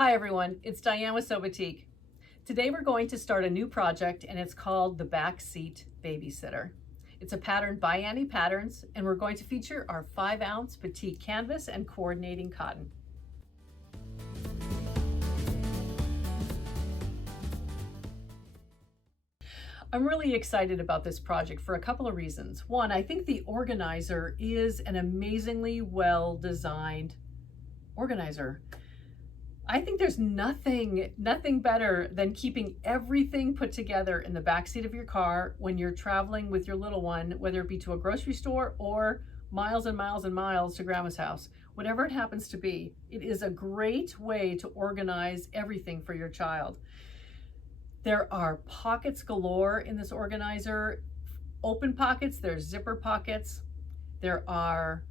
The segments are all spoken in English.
Hi everyone, it's Diane with SewBatik. Today we're going to start a new project and it's called the Backseat Babysitter. It's a pattern by ByAnnie Patterns and we're going to feature our 5-ounce batik canvas and coordinating cotton. I'm really excited about this project for a couple of reasons. One, I think the organizer is an amazingly well-designed organizer. I think there's nothing better than keeping everything put together in the backseat of your car when you're traveling with your little one, whether it be to a grocery store or miles and miles and miles to grandma's house. Whatever it happens to be, it is a great way to organize everything for your child. There are pockets galore in this organizer. Open pockets, there's zipper pockets. There are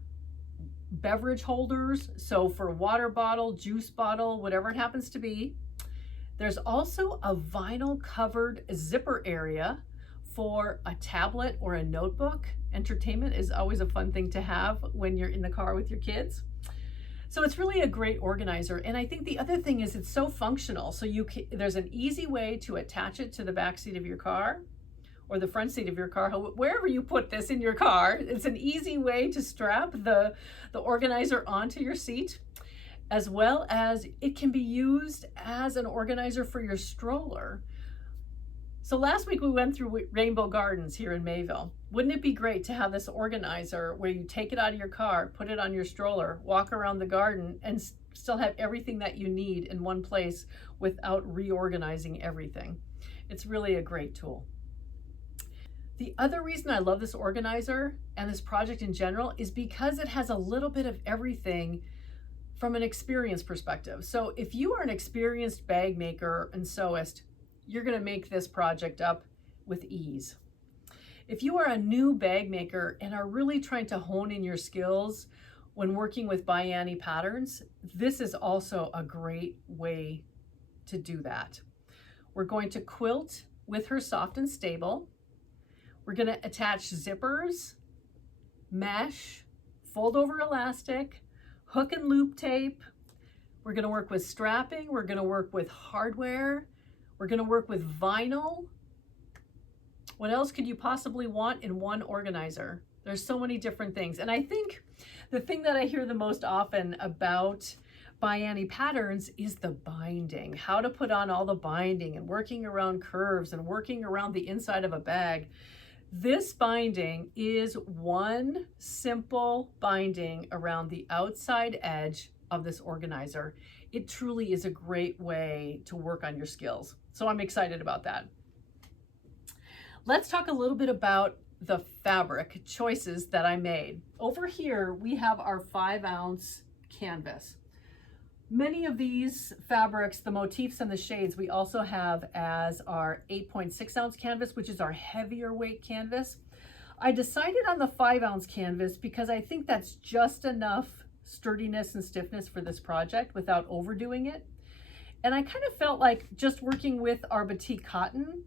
beverage holders, so for water bottle, juice bottle, whatever it happens to be. There's also a vinyl covered zipper area for a tablet or a notebook. Entertainment is always a fun thing to have when you're in the car with your kids. So it's really a great organizer. And I think the other thing is it's so functional. So there's an easy way to attach it to the back seat of your car or the front seat of your car, wherever you put this in your car. It's an easy way to strap the organizer onto your seat, as well as it can be used as an organizer for your stroller. So last week we went through Rainbow Gardens here in Mayville. Wouldn't it be great to have this organizer where you take it out of your car, put it on your stroller, walk around the garden, and still have everything that you need in one place without reorganizing everything? It's really a great tool. The other reason I love this organizer and this project in general is because it has a little bit of everything from an experience perspective. So if you are an experienced bag maker and sewist, you're going to make this project up with ease. If you are a new bag maker and are really trying to hone in your skills when working with ByAnnie Patterns, this is also a great way to do that. We're going to quilt with her soft and stable. We're going to attach zippers, mesh, fold over elastic, hook and loop tape. We're going to work with strapping. We're going to work with hardware. We're going to work with vinyl. What else could you possibly want in one organizer? There's so many different things. And I think the thing that I hear the most often about ByAnnie Patterns is the binding, how to put on all the binding and working around curves and working around the inside of a bag. This binding is one simple binding around the outside edge of this organizer. It truly is a great way to work on your skills. So I'm excited about that. Let's talk a little bit about the fabric choices that I made. Over here, we have our 5-ounce canvas. Many of these fabrics, the motifs and the shades, we also have as our 8.6-ounce canvas, which is our heavier weight canvas. I decided on the 5-ounce canvas because I think that's just enough sturdiness and stiffness for this project without overdoing it. And I kind of felt like just working with our batik cotton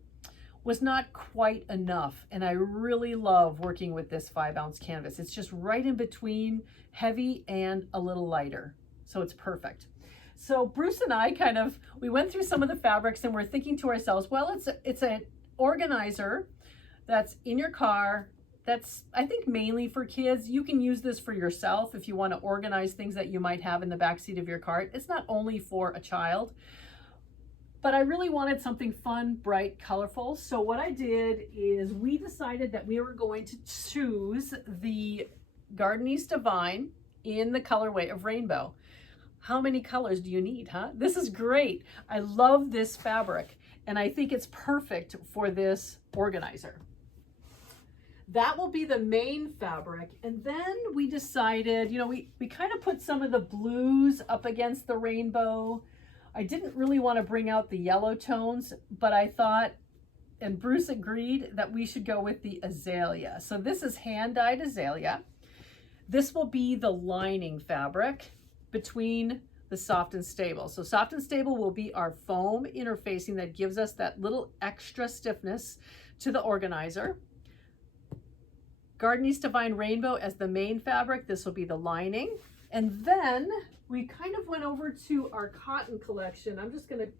was not quite enough. And I really love working with this 5-ounce canvas. It's just right in between heavy and a little lighter. So it's perfect. So Bruce and I we went through some of the fabrics and we're thinking to ourselves, well, it's an organizer that's in your car. That's, I think, mainly for kids. You can use this for yourself if you want to organize things that you might have in the backseat of your car. It's not only for a child, but I really wanted something fun, bright, colorful. So what I did is we decided that we were going to choose the Gardenese Divine in the colorway of rainbow. How many colors do you need, huh? This is great. I love this fabric and I think it's perfect for this organizer. That will be the main fabric. And then we decided, we kind of put some of the blues up against the rainbow. I didn't really want to bring out the yellow tones, but I thought, and Bruce agreed, that we should go with the azalea. So this is hand-dyed azalea. This will be the lining fabric between the soft and stable. So soft and stable will be our foam interfacing that gives us that little extra stiffness to the organizer. Gardenese Divine Rainbow as the main fabric. This will be the lining. And then we kind of went over to our cotton collection. I'm just going to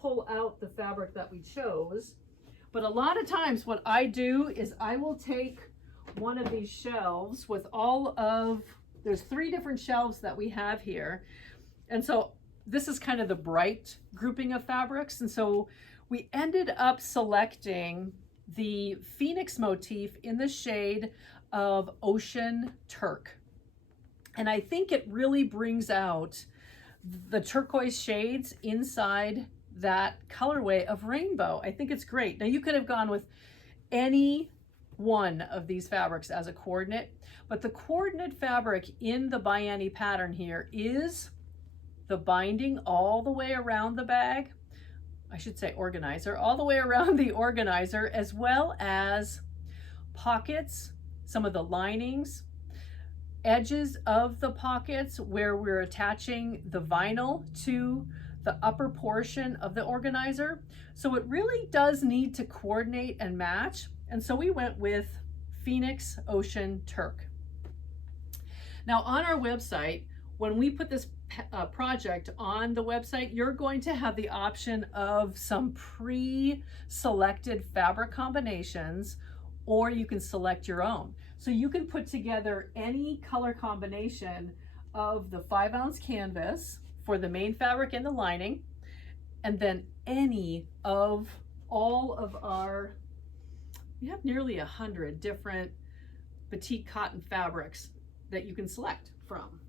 pull out the fabric that we chose. But a lot of times what I do is I will take one of these shelves with all of, there's 3 different shelves that we have here. And so this is kind of the bright grouping of fabrics. And so we ended up selecting the Phoenix motif in the shade of Ocean Turk. And I think it really brings out the turquoise shades inside that colorway of rainbow. I think it's great. Now you could have gone with any one of these fabrics as a coordinate, but the coordinate fabric in the ByAnnie pattern here is the binding all the way around the bag. I should say organizer, all the way around the organizer, as well as pockets, some of the linings, edges of the pockets where we're attaching the vinyl to the upper portion of the organizer. So it really does need to coordinate and match. And so we went with Phoenix Ocean Turk. Now on our website, when we put this project on the website, you're going to have the option of some pre-selected fabric combinations, or you can select your own. So you can put together any color combination of the 5-ounce canvas for the main fabric and the lining, and then any of all of our, we have nearly 100 different Batik cotton fabrics that you can select from.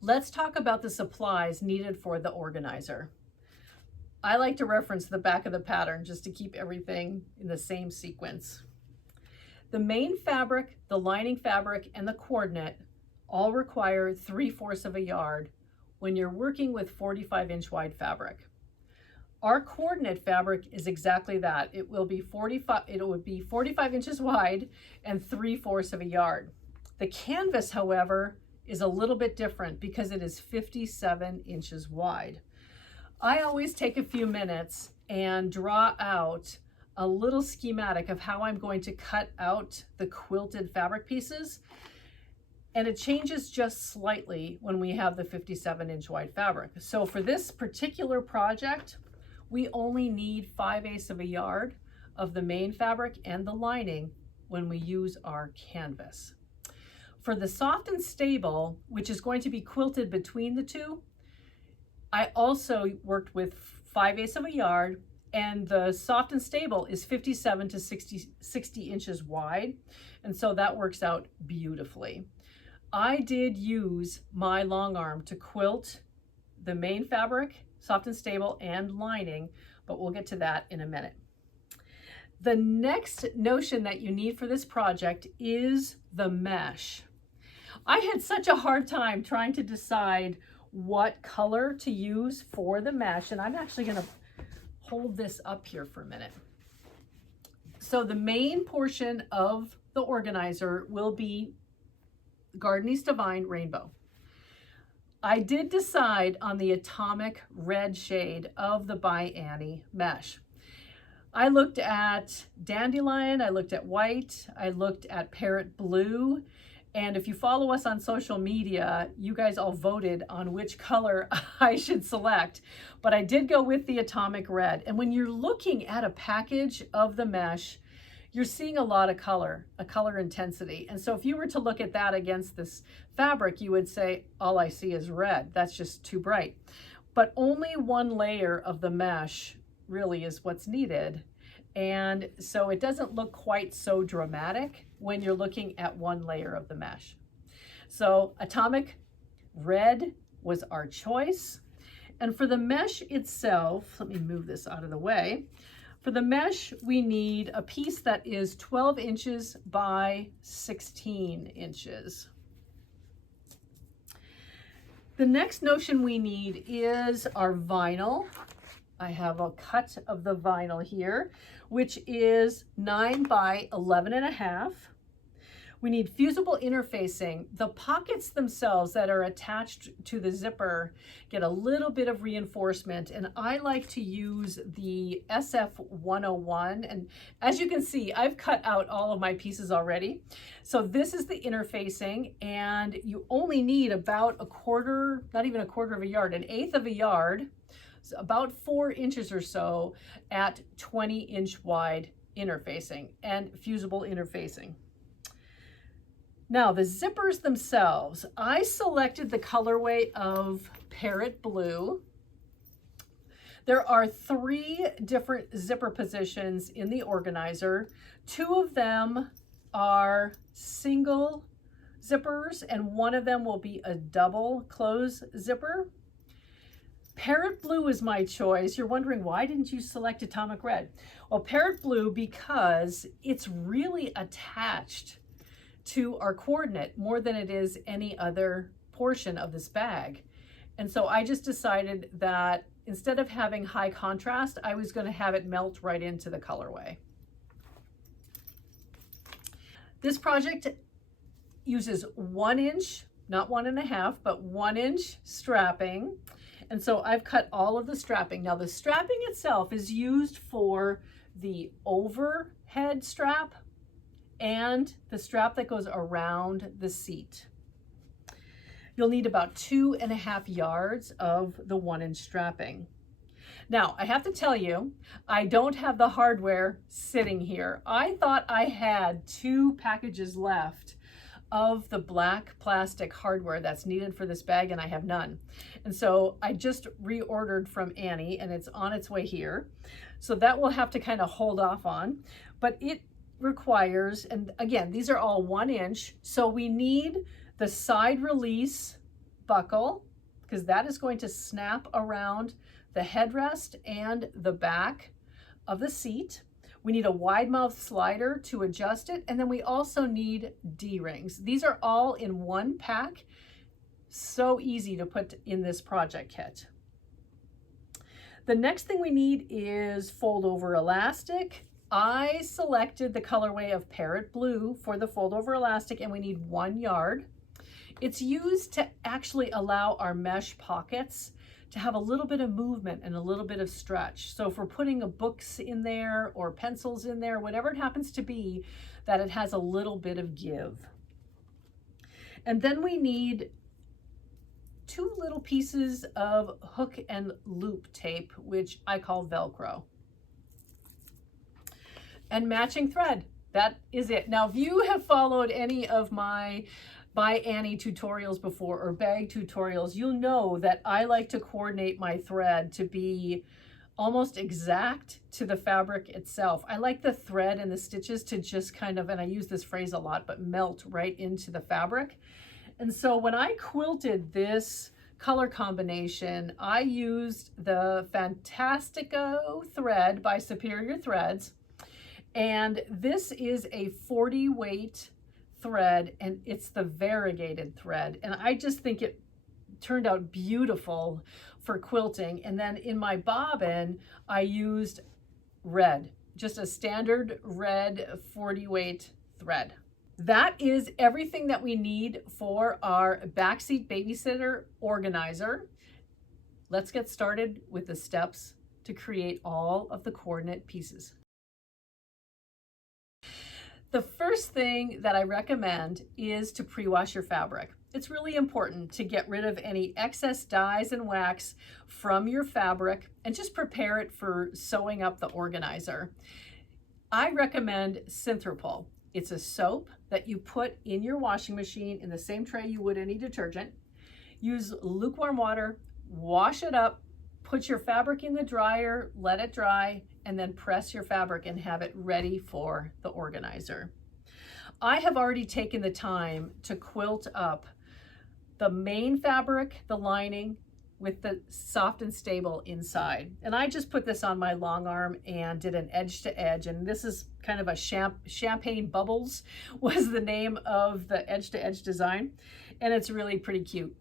Let's talk about the supplies needed for the organizer. I like to reference the back of the pattern just to keep everything in the same sequence. The main fabric, the lining fabric, and the coordinate all require 3/4 of a yard when you're working with 45-inch wide fabric. Our coordinate fabric is exactly that. It would be 45 inches wide and 3/4 of a yard. The canvas, however, is a little bit different because it is 57 inches wide. I always take a few minutes and draw out a little schematic of how I'm going to cut out the quilted fabric pieces. And it changes just slightly when we have the 57-inch wide fabric. So for this particular project, we only need 5/8 of a yard of the main fabric and the lining when we use our canvas. For the soft and stable, which is going to be quilted between the two, I also worked with 5/8 of a yard, and the soft and stable is 57 to 60 inches wide. And so that works out beautifully. I did use my long arm to quilt the main fabric, soft and stable, and lining, but we'll get to that in a minute. The next notion that you need for this project is the mesh. I had such a hard time trying to decide what color to use for the mesh, and I'm actually going to hold this up here for a minute. So the main portion of the organizer will be Gardeny's Divine Rainbow. I did decide on the atomic red shade of the ByAnnie mesh. I looked at dandelion, I looked at white, I looked at parrot blue, and if you follow us on social media, you guys all voted on which color I should select, but I did go with the atomic red. And when you're looking at a package of the mesh, you're seeing a lot of color, a color intensity. And so if you were to look at that against this fabric, you would say, all I see is red. That's just too bright. But only one layer of the mesh really is what's needed. And so it doesn't look quite so dramatic when you're looking at one layer of the mesh. So atomic red was our choice. And for the mesh itself, let me move this out of the way. For the mesh, we need a piece that is 12 inches by 16 inches. The next notion we need is our vinyl. I have a cut of the vinyl here, which is 9 by 11.5. We need fusible interfacing. The pockets themselves that are attached to the zipper get a little bit of reinforcement, and I like to use the SF101. And as you can see, I've cut out all of my pieces already. So this is the interfacing, and you only need about a quarter, not even a quarter of a yard, an eighth of a yard, so about 4 inches or so at 20-inch wide interfacing and fusible interfacing. Now the zippers themselves, I selected the colorway of Parrot Blue. There are 3 different zipper positions in the organizer. 2 of them are single zippers and 1 of them will be a double close zipper. Parrot Blue is my choice. You're wondering, why didn't you select Atomic Red? Well, Parrot Blue, because it's really attached to our coordinate more than it is any other portion of this bag. And so I just decided that instead of having high contrast, I was going to have it melt right into the colorway. This project uses 1 inch, not 1.5, but 1 inch strapping. And so I've cut all of the strapping. Now the strapping itself is used for the overhead strap and the strap that goes around the seat. You'll need about 2.5 yards of the 1 inch strapping. Now, I have to tell you, I don't have the hardware sitting here. I thought I had 2 packages left of the black plastic hardware that's needed for this bag, and I have none. And so I just reordered from Annie, and it's on its way here. So that will have to kind of hold off on, but it requires, and again, these are all 1 inch. So we need the side release buckle, because that is going to snap around the headrest and the back of the seat. We need a wide mouth slider to adjust it. And then we also need D-rings. These are all in one pack. So easy to put in this project kit. The next thing we need is fold over elastic. I selected the colorway of Parrot Blue for the fold over elastic, and we need 1 yard. It's used to actually allow our mesh pockets to have a little bit of movement and a little bit of stretch. So if we're putting books in there or pencils in there, whatever it happens to be, that it has a little bit of give. And then we need 2 little pieces of hook and loop tape, which I call Velcro. And matching thread. That is it. Now, if you have followed any of my ByAnnie tutorials before, or bag tutorials, you'll know that I like to coordinate my thread to be almost exact to the fabric itself. I like the thread and the stitches to just kind of, and I use this phrase a lot, but melt right into the fabric. And so when I quilted this color combination, I used the Fantastico thread by Superior Threads. And this is a 40 weight thread, and it's the variegated thread, and I just think it turned out beautiful for quilting. And then in my bobbin I used red, just a standard red 40 weight thread. That is everything that we need for our Backseat Babysitter Organizer. Let's get started with the steps to create all of the coordinate pieces. The first thing that I recommend is to pre-wash your fabric. It's really important to get rid of any excess dyes and wax from your fabric and just prepare it for sewing up the organizer. I recommend Synthropol. It's a soap that you put in your washing machine in the same tray you would any detergent. Use lukewarm water, wash it up, put your fabric in the dryer, let it dry, and then press your fabric and have it ready for the organizer. I have already taken the time to quilt up the main fabric, the lining, with the soft and stable inside. And I just put this on my long arm and did an edge to edge. And this is kind of a champagne bubbles was the name of the edge to edge design. And it's really pretty cute.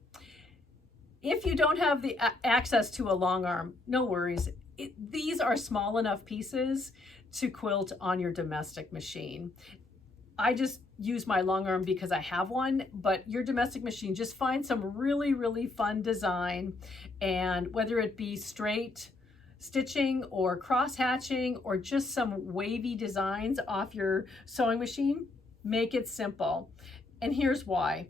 If you don't have the access to a long arm, no worries. These are small enough pieces to quilt on your domestic machine. I just use my long arm because I have one, but your domestic machine, just find some really, really fun design, and whether it be straight stitching or cross hatching or just some wavy designs off your sewing machine, make it simple. And here's why.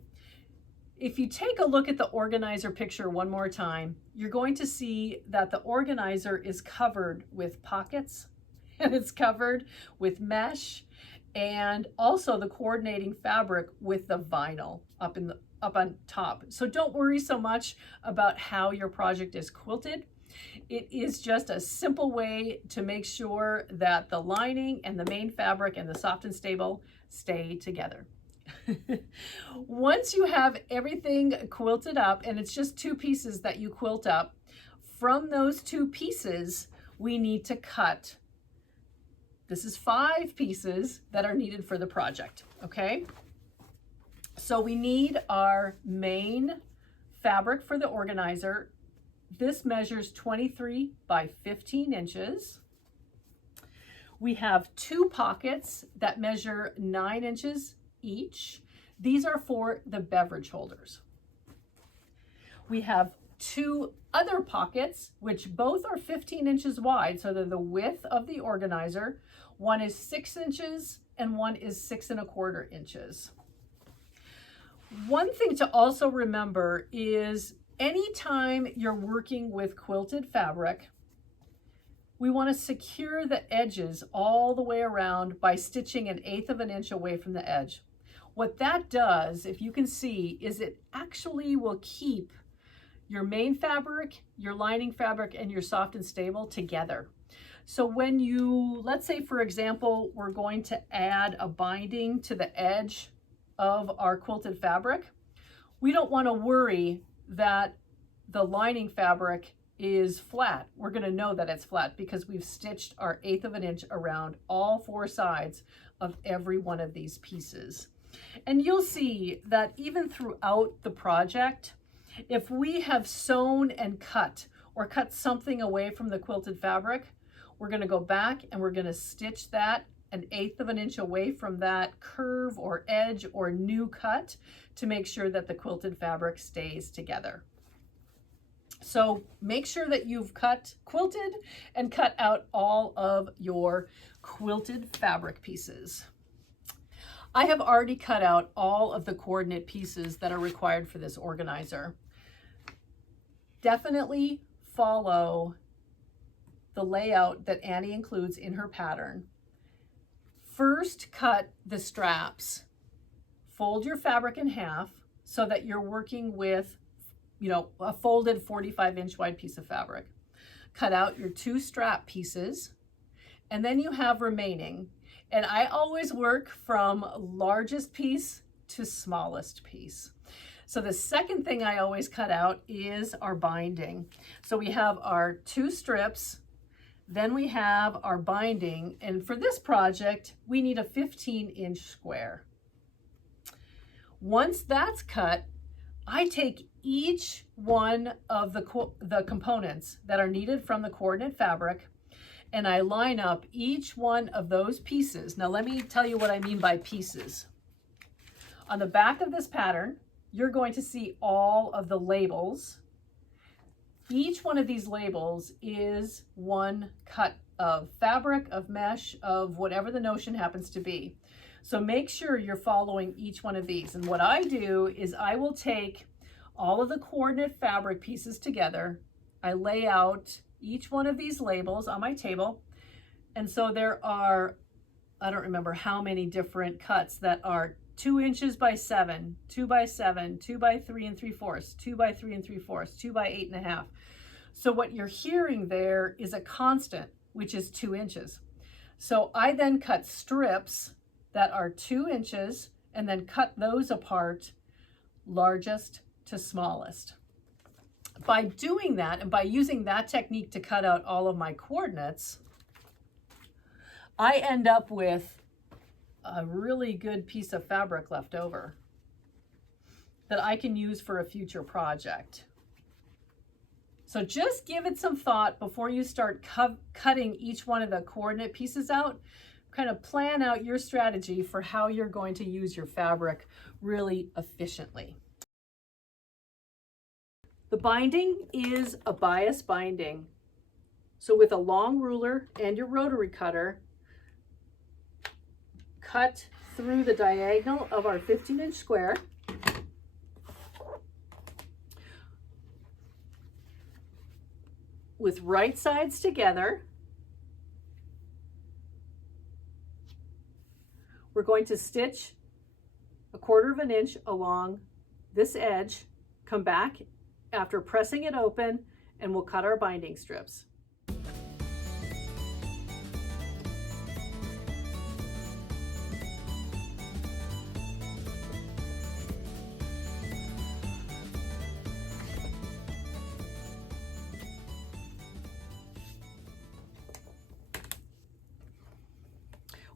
If you take a look at the organizer picture one more time, you're going to see that the organizer is covered with pockets and it's covered with mesh, and also the coordinating fabric with the vinyl up on top. So don't worry so much about how your project is quilted. It is just a simple way to make sure that the lining and the main fabric and the soft and stable stay together. Once you have everything quilted up, and it's just 2 pieces that you quilt up, from those 2 pieces, we need to cut. This is 5 pieces that are needed for the project, okay? So we need our main fabric for the organizer. This measures 23 by 15 inches. We have 2 pockets that measure 9 inches each. These are for the beverage holders. We have 2 other pockets, which both are 15 inches wide, so they're the width of the organizer. One is 6 inches and one is 6 1/4 inches. One thing to also remember is anytime you're working with quilted fabric, we want to secure the edges all the way around by stitching 1/8 of an inch away from the edge. What that does, if you can see, is it actually will keep your main fabric, your lining fabric, and your soft and stable together. So when you, let's say for example, we're going to add a binding to the edge of our quilted fabric, we don't want to worry that the lining fabric is flat. We're going to know that it's flat because we've stitched our 1/8 of an inch around all 4 sides of every one of these pieces. And you'll see that even throughout the project, if we have sewn and cut or cut something away from the quilted fabric, we're going to go back and we're going to stitch that 1/8 of an inch away from that curve or edge or new cut to make sure that the quilted fabric stays together. So make sure that you've quilted and cut out all of your quilted fabric pieces. I have already cut out all of the coordinate pieces that are required for this organizer. Definitely follow the layout that Annie includes in her pattern. First, cut the straps. Fold your fabric in half so that you're working with, a folded 45-inch wide piece of fabric. Cut out your 2 strap pieces, and then you have remaining. And I always work from largest piece to smallest piece. So the second thing I always cut out is our binding. So we have our 2 strips, then we have our binding, and for this project, we need a 15-inch square. Once that's cut, I take each one of the components that are needed from the coordinate fabric, and I line up each one of those pieces. Now let me tell you what I mean by pieces. On the back of this pattern, you're going to see all of the labels. Each one of these labels is one cut of fabric, of mesh, of whatever the notion happens to be. So make sure you're following each one of these. And what I do is I will take all of the coordinate fabric pieces together. I lay out each one of these labels on my table. And so there are, I don't remember how many different cuts that are 2 inches by 7, 2 by 7, 2 by 3 3/4, 2 by 3 3/4, 2 by 8 1/2. So what you're hearing there is a constant, which is 2 inches. So I then cut strips that are 2 inches and then cut those apart, largest to smallest. By doing that and by using that technique to cut out all of my coordinates, I end up with a really good piece of fabric left over that I can use for a future project. So just give it some thought before you start cutting each one of the coordinate pieces out. kind of plan out your strategy for how you're going to use your fabric really efficiently. The binding is a bias binding. So with a long ruler and your rotary cutter, cut through the diagonal of our 15-inch square. With right sides together, we're going to stitch a 1/4 of an inch along this edge, come back after pressing it open, and we'll cut our binding strips.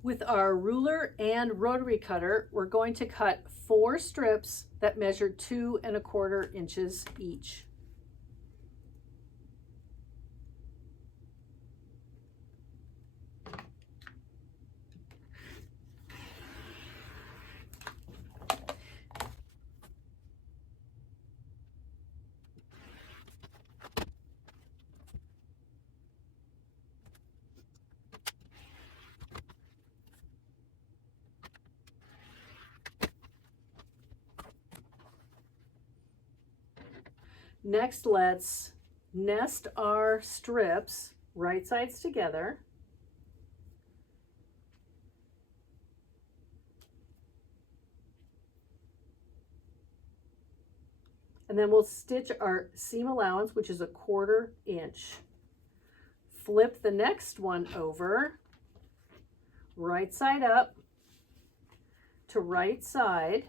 With our ruler and rotary cutter, we're going to cut 4 strips that measure 2 1/4 inches each. Next, let's nest our strips right sides together. And then we'll stitch our seam allowance, which is a 1/4 inch. Flip the next one over, right side up to right side.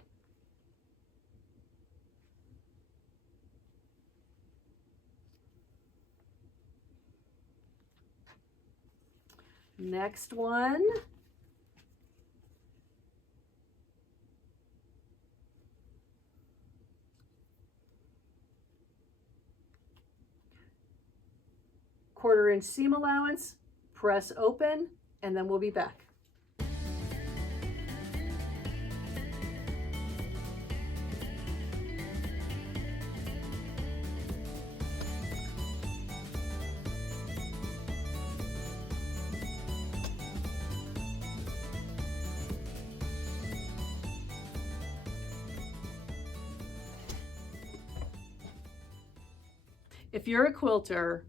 Next one. Quarter inch seam allowance, press open, and then we'll be back. If you're a quilter,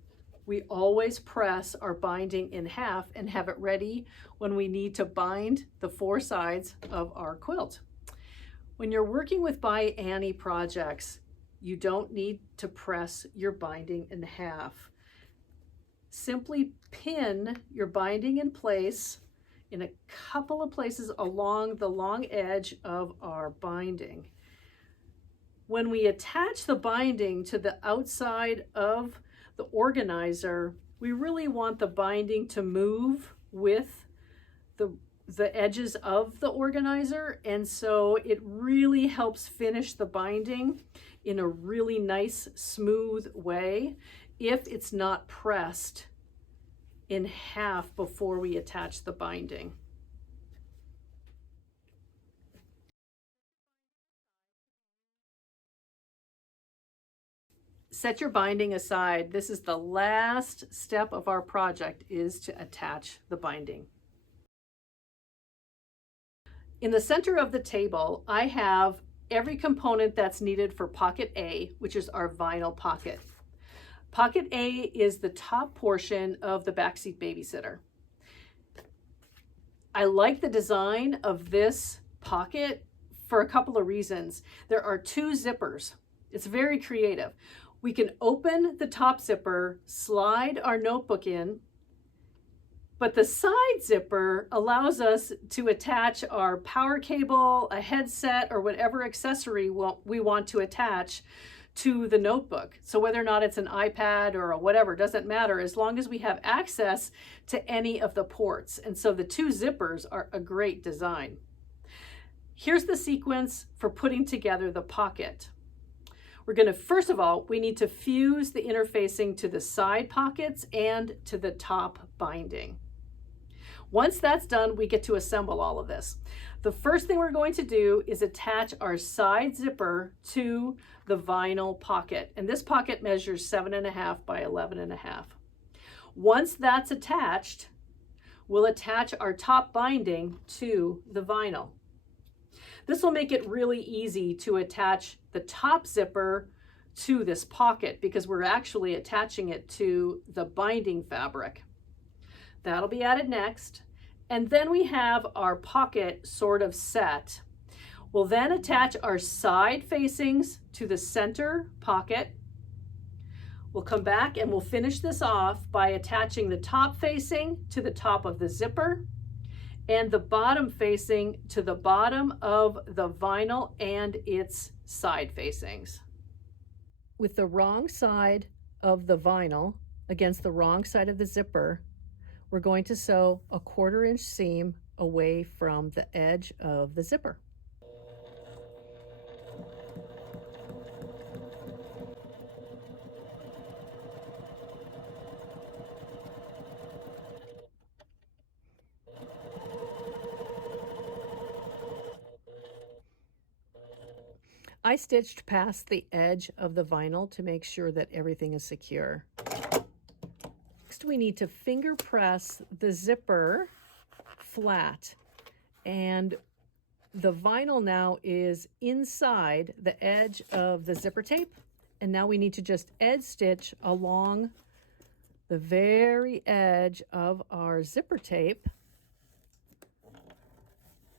we always press our binding in half and have it ready when we need to bind the 4 sides of our quilt. When you're working with ByAnnie projects, you don't need to press your binding in half. Simply pin your binding in place in a couple of places along the long edge of our binding. When we attach the binding to the outside of the organizer, we really want the binding to move with the edges of the organizer, and so it really helps finish the binding in a really nice, smooth way if it's not pressed in half before we attach the binding. Set your binding aside. This is the last step of our project, is to attach the binding. In the center of the table, I have every component that's needed for pocket A, which is our vinyl pocket. Pocket A is the top portion of the Backseat Babysitter. I like the design of this pocket for a couple of reasons. There are 2 zippers. It's very creative. We can open the top zipper, slide our notebook in, but the side zipper allows us to attach our power cable, a headset, or whatever accessory we want to attach to the notebook. So whether or not it's an iPad or a whatever, doesn't matter, as long as we have access to any of the ports. And so the 2 zippers are a great design. Here's the sequence for putting together the pocket. We're going to, first of all, we need to fuse the interfacing to the side pockets and to the top binding. Once that's done, we get to assemble all of this. The first thing we're going to do is attach our side zipper to the vinyl pocket. And this pocket measures 7.5 by 11.5. Once that's attached, we'll attach our top binding to the vinyl. This will make it really easy to attach the top zipper to this pocket because we're actually attaching it to the binding fabric. That'll be added next. And then we have our pocket sort of set. We'll then attach our side facings to the center pocket. We'll come back and we'll finish this off by attaching the top facing to the top of the zipper and the bottom facing to the bottom of the vinyl and its side facings. With the wrong side of the vinyl against the wrong side of the zipper, we're going to sew a 1/4 inch seam away from the edge of the zipper. I stitched past the edge of the vinyl to make sure that everything is secure. Next, we need to finger press the zipper flat, and the vinyl now is inside the edge of the zipper tape, and now we need to just edge stitch along the very edge of our zipper tape,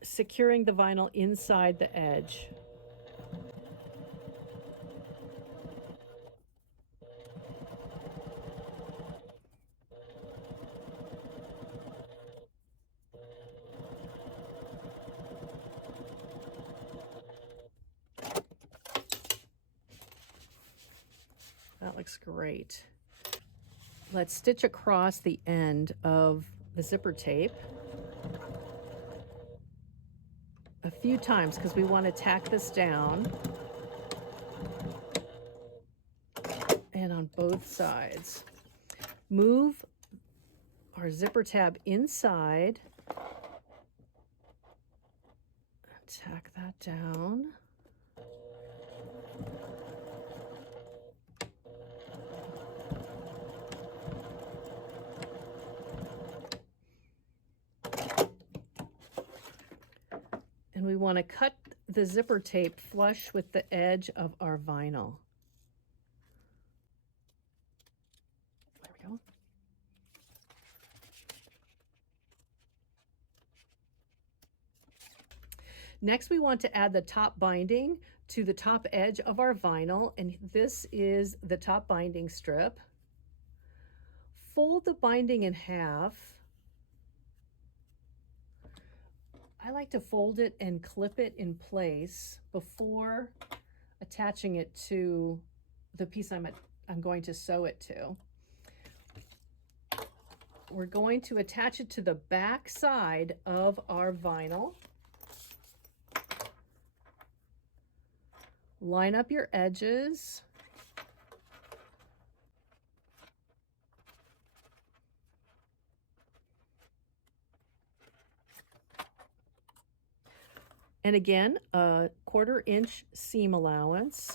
securing the vinyl inside the edge. That looks great. Let's stitch across the end of the zipper tape a few times because we want to tack this down, and on both sides. Move our zipper tab inside, tack that down. And we want to cut the zipper tape flush with the edge of our vinyl. There we go. Next, we want to add the top binding to the top edge of our vinyl, and this is the top binding strip. Fold the binding in half. I like to fold it and clip it in place before attaching it to the piece I'm going to sew it to. We're going to attach it to the back side of our vinyl. Line up your edges. And again, a 1/4 inch seam allowance.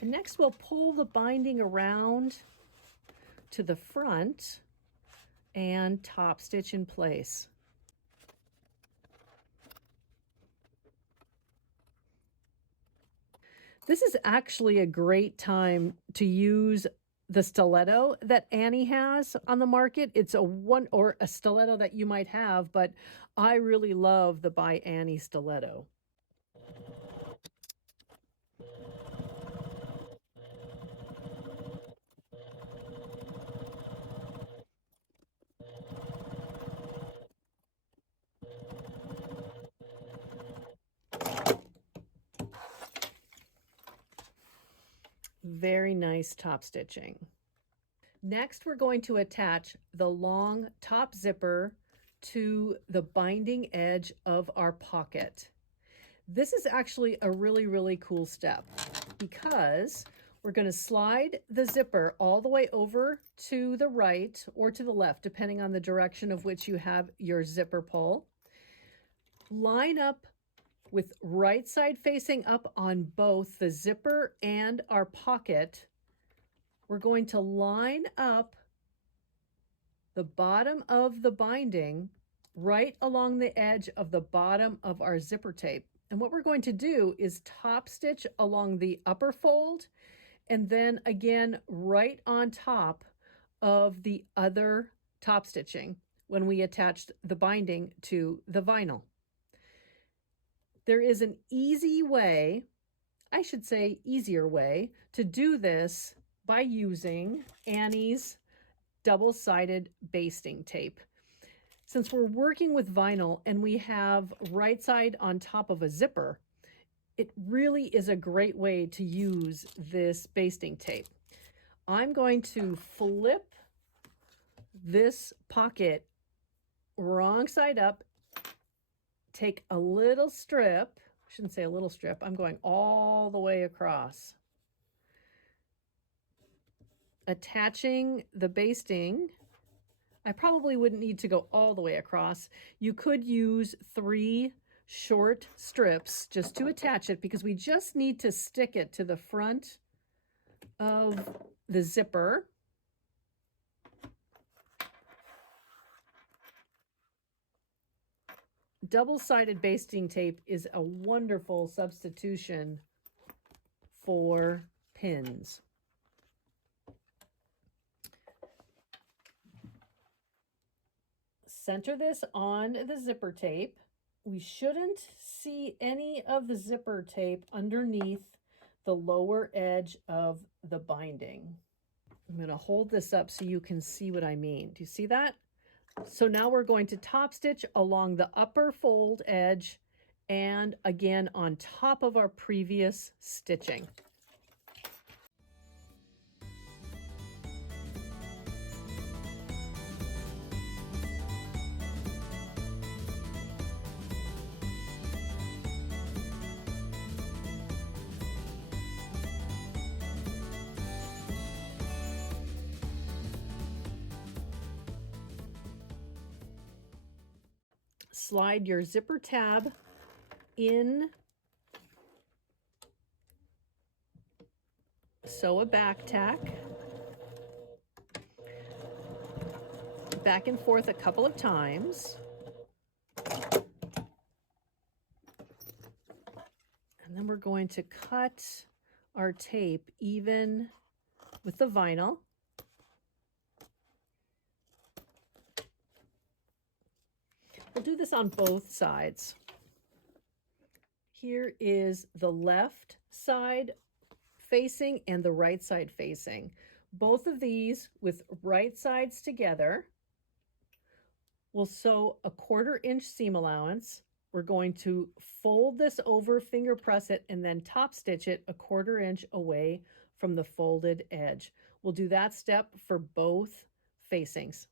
And next we'll pull the binding around to the front and top stitch in place. This is actually a great time to use the stiletto that Annie has on the market. It's a stiletto that you might have, but I really love the ByAnnie stiletto. Very nice top stitching. Next, we're going to attach the long top zipper to the binding edge of our pocket. This is actually a really, really cool step because we're going to slide the zipper all the way over to the right or to the left, depending on the direction of which you have your zipper pull. Line up with right side facing up on both the zipper and our pocket. We're going to line up the bottom of the binding right along the edge of the bottom of our zipper tape. And what we're going to do is top stitch along the upper fold and then again right on top of the other top stitching when we attached the binding to the vinyl. There is an easy way, I should say easier way, to do this by using Annie's double-sided basting tape. Since we're working with vinyl and we have right side on top of a zipper, it really is a great way to use this basting tape. I'm going to flip this pocket wrong side up, take a little strip, I shouldn't say a little strip, I'm going all the way across, attaching the basting. I probably wouldn't need to go all the way across. You could use 3 short strips just to attach it because we just need to stick it to the front of the zipper. Double-sided basting tape is a wonderful substitution for pins. Center this on the zipper tape. We shouldn't see any of the zipper tape underneath the lower edge of the binding. I'm going to hold this up so you can see what I mean. Do you see that? So now we're going to top stitch along the upper fold edge and again on top of our previous stitching. Slide your zipper tab in, sew a back tack, back and forth a couple of times, and then we're going to cut our tape even with the vinyl. We'll do this on both sides. Here is the left side facing and the right side facing. Both of these with right sides together. We'll sew a 1/4 inch seam allowance. We're going to fold this over, finger press it, and then top stitch it a 1/4 inch away from the folded edge. We'll do that step for both facings.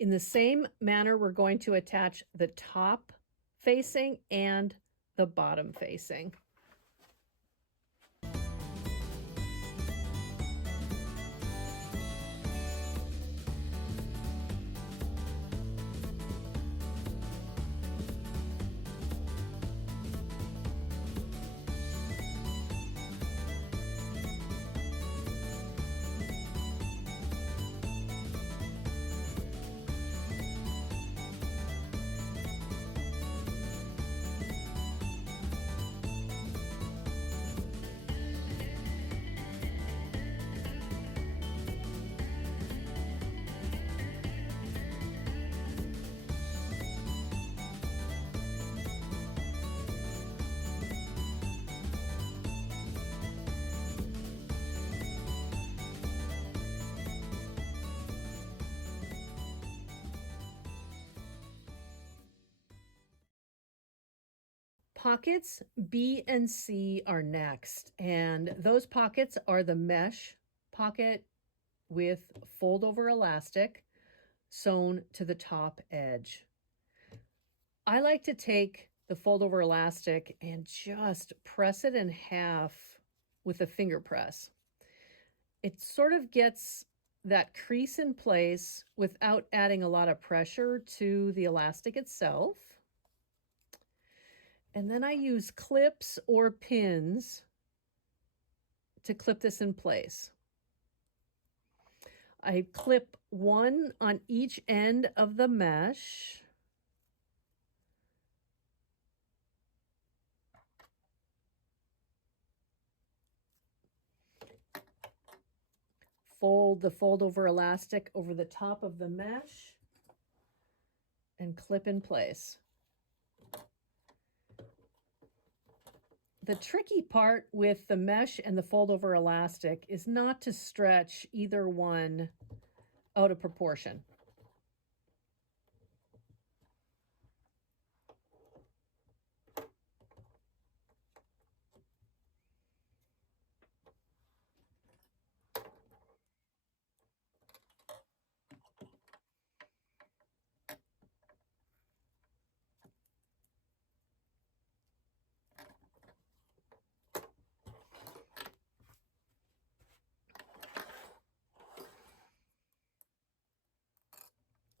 In the same manner, we're going to attach the top facing and the bottom facing. Pockets B and C are next, and those pockets are the mesh pocket with fold over elastic sewn to the top edge. I like to take the fold over elastic and just press it in half with a finger press. It sort of gets that crease in place without adding a lot of pressure to the elastic itself. And then I use clips or pins to clip this in place. I clip one on each end of the mesh. Fold the fold over elastic over the top of the mesh and clip in place. The tricky part with the mesh and the fold over elastic is not to stretch either one out of proportion.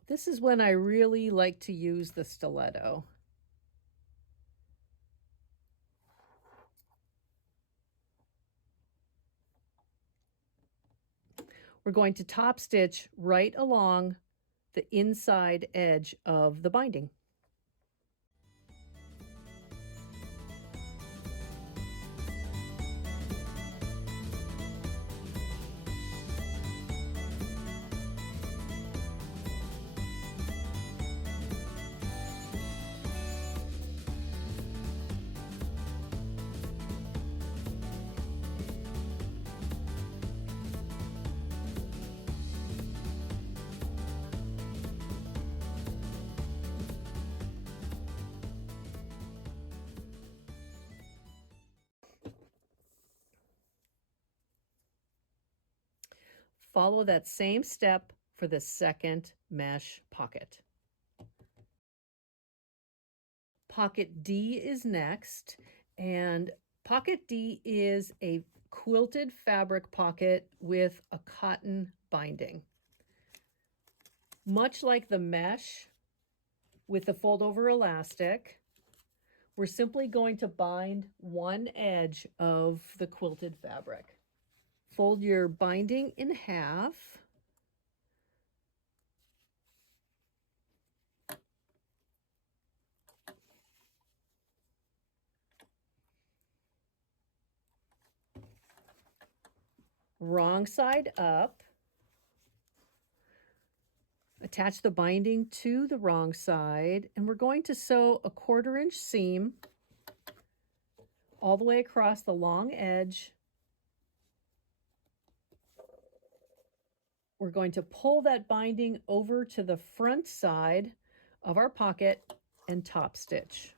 This is when I really like to use the stiletto. We're going to top stitch right along the inside edge of the binding. Follow that same step for the second mesh pocket. Pocket D is next, and pocket D is a quilted fabric pocket with a cotton binding. Much like the mesh with the fold over elastic, we're simply going to bind one edge of the quilted fabric. Fold your binding in half. Wrong side up. Attach the binding to the wrong side, and we're going to sew a 1/4 inch seam all the way across the long edge. We're going to pull that binding over to the front side of our pocket and top stitch.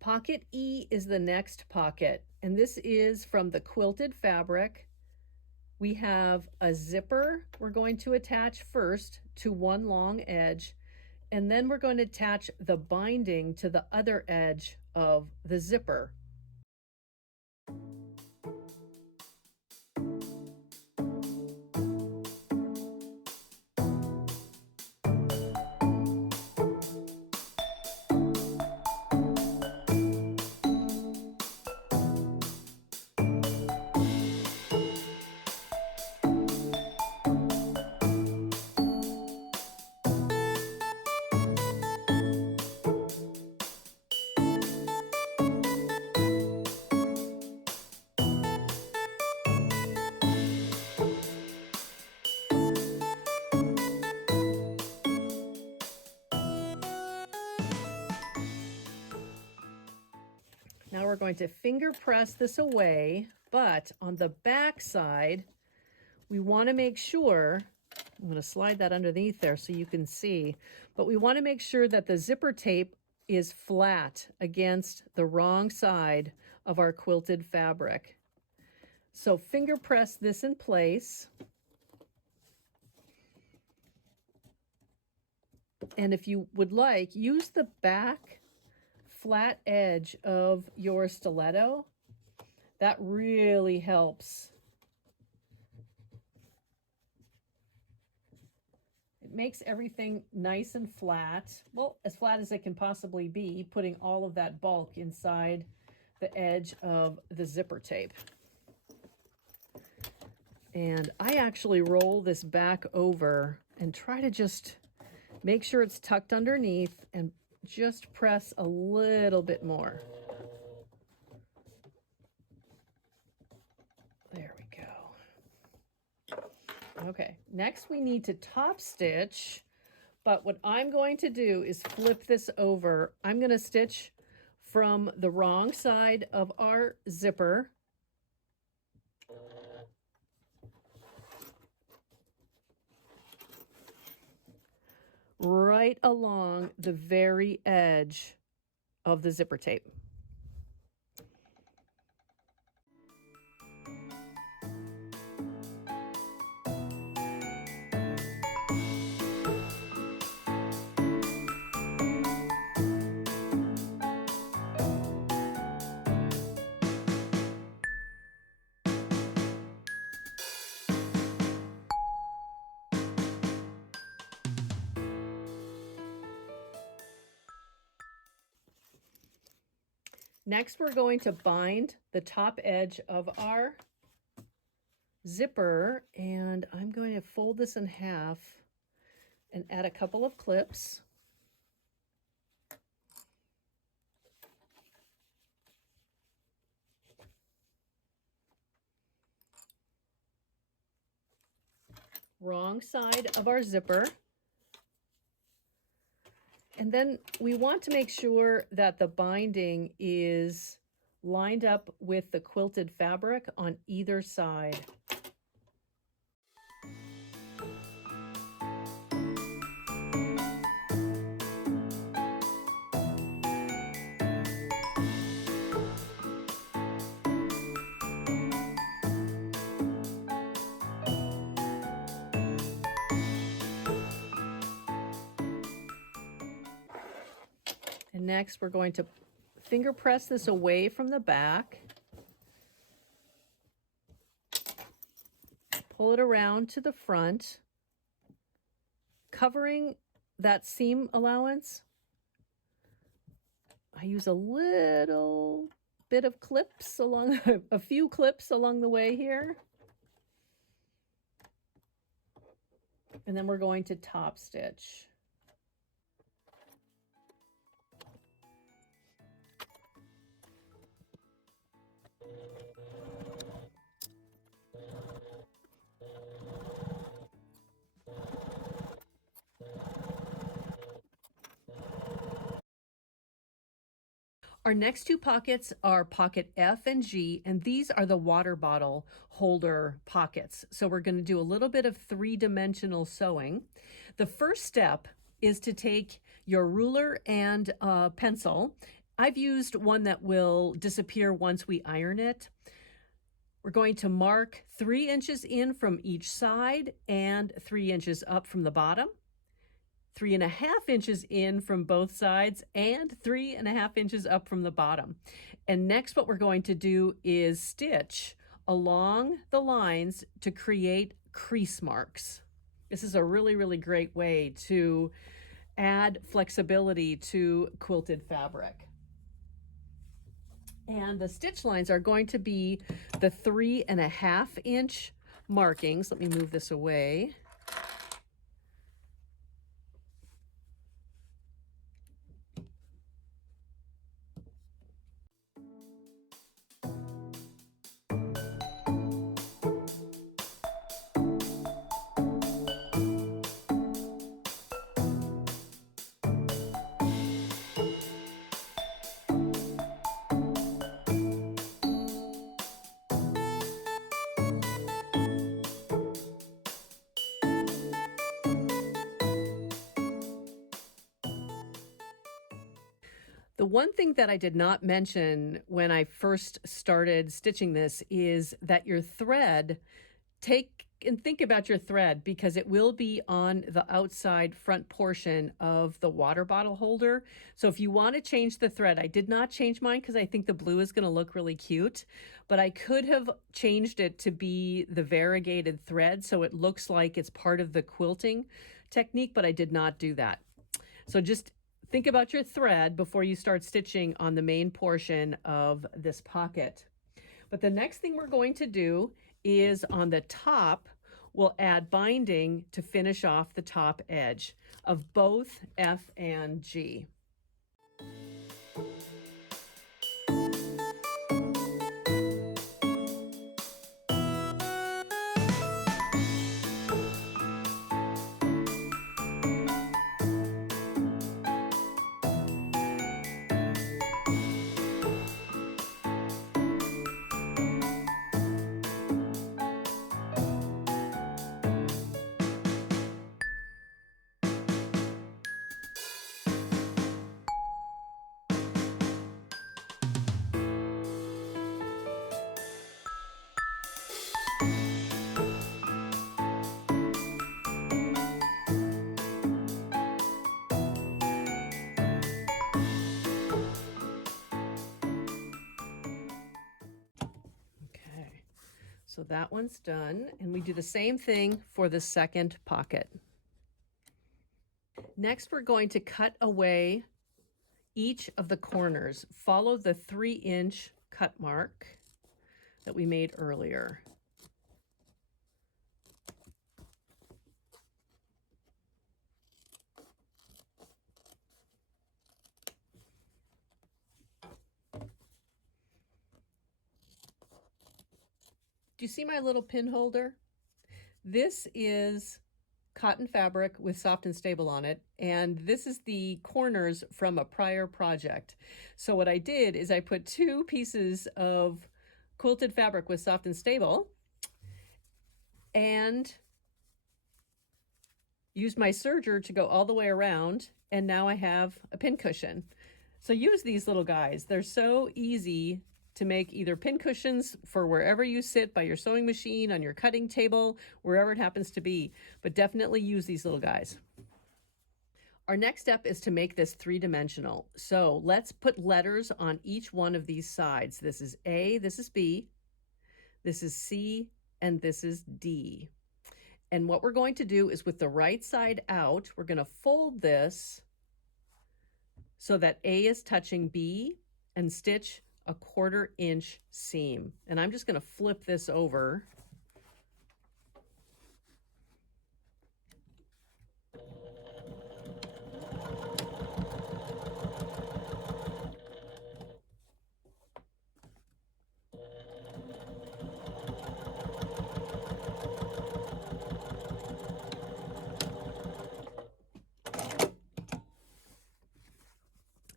Pocket E is the next pocket, and this is from the quilted fabric. We have a zipper we're going to attach first to one long edge, And then we're going to attach the binding to the other edge of the zipper. Now we're going to finger press this away, but on the back side, we want to make sure, I'm going to slide that underneath there so you can see, but we want to make sure that the zipper tape is flat against the wrong side of our quilted fabric. So finger press this in place. And if you would like, use the back flat edge of your stiletto. That really helps. It makes everything nice and flat. Well, as flat as it can possibly be, putting all of that bulk inside the edge of the zipper tape. And I actually roll this back over and try to just make sure it's tucked underneath and just press a little bit more. There we go. Okay, next we need to top stitch, but what I'm going to do is flip this over. I'm going to stitch from the wrong side of our zipper. Right along the very edge of the zipper tape. Next, we're going to bind the top edge of our zipper, and I'm going to fold this in half and add a couple of clips. Wrong side of our zipper. And then we want to make sure that the binding is lined up with the quilted fabric on either side. And next we're going to finger press this away from the back. Pull it around to the front, covering that seam allowance. I use a little bit of clips along, a few clips along the way here. And then we're going to top stitch. Our next two pockets are pocket F and G, and these are the water bottle holder pockets. So we're going to do a little bit of three-dimensional sewing. The first step is to take your ruler and pencil. I've used one that will disappear once we iron it. We're going to mark 3 inches in from each side and 3 inches up from the bottom. 3.5 inches in from both sides and 3.5 inches up from the bottom. And next what we're going to do is stitch along the lines to create crease marks. This is a really, really great way to add flexibility to quilted fabric. And the stitch lines are going to be the 3.5 inch markings. Let me move this away. The one thing that I did not mention when I first started stitching this is that your thread, think about your thread, because it will be on the outside front portion of the water bottle holder. So if you want to change the thread, I did not change mine because I think the blue is going to look really cute, but I could have changed it to be the variegated thread so it looks like it's part of the quilting technique, but I did not do that. So just think about your thread before you start stitching on the main portion of this pocket. But the next thing we're going to do is on the top, we'll add binding to finish off the top edge of both F and G. So that one's done, and we do the same thing for the second pocket. Next, we're going to cut away each of the corners. Follow the 3-inch cut mark that we made earlier. Do you see my little pin holder? This is cotton fabric with soft and stable on it, and this is the corners from a prior project. So what I did is I put 2 pieces of quilted fabric with soft and stable and used my serger to go all the way around, and now I have a pin cushion. So use these little guys. They're so easy to make either pin cushions for wherever you sit, by your sewing machine, on your cutting table, wherever it happens to be, but definitely use these little guys. Our next step is to make this 3-dimensional. So let's put letters on each one of these sides. This is A, this is B, this is C, and this is D. And what we're going to do is with the right side out, we're going to fold this so that A is touching B and stitch a 1/4 inch seam. And I'm just going to flip this over.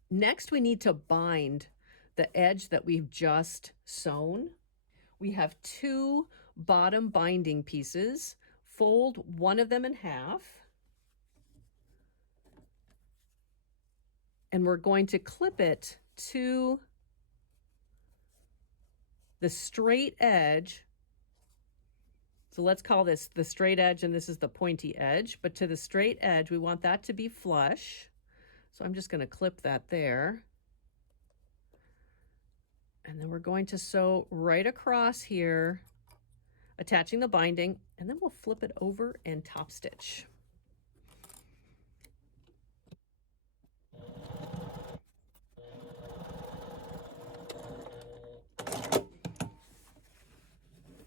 Next, we need to bind the edge that we've just sewn. We have 2 bottom binding pieces. Fold one of them in half. And we're going to clip it to the straight edge So let's call this the straight edge and this is the pointy edge, but to the straight edge, we want that to be flush. So I'm just going to clip that there. And then we're going to sew right across here, attaching the binding, and then we'll flip it over and top stitch.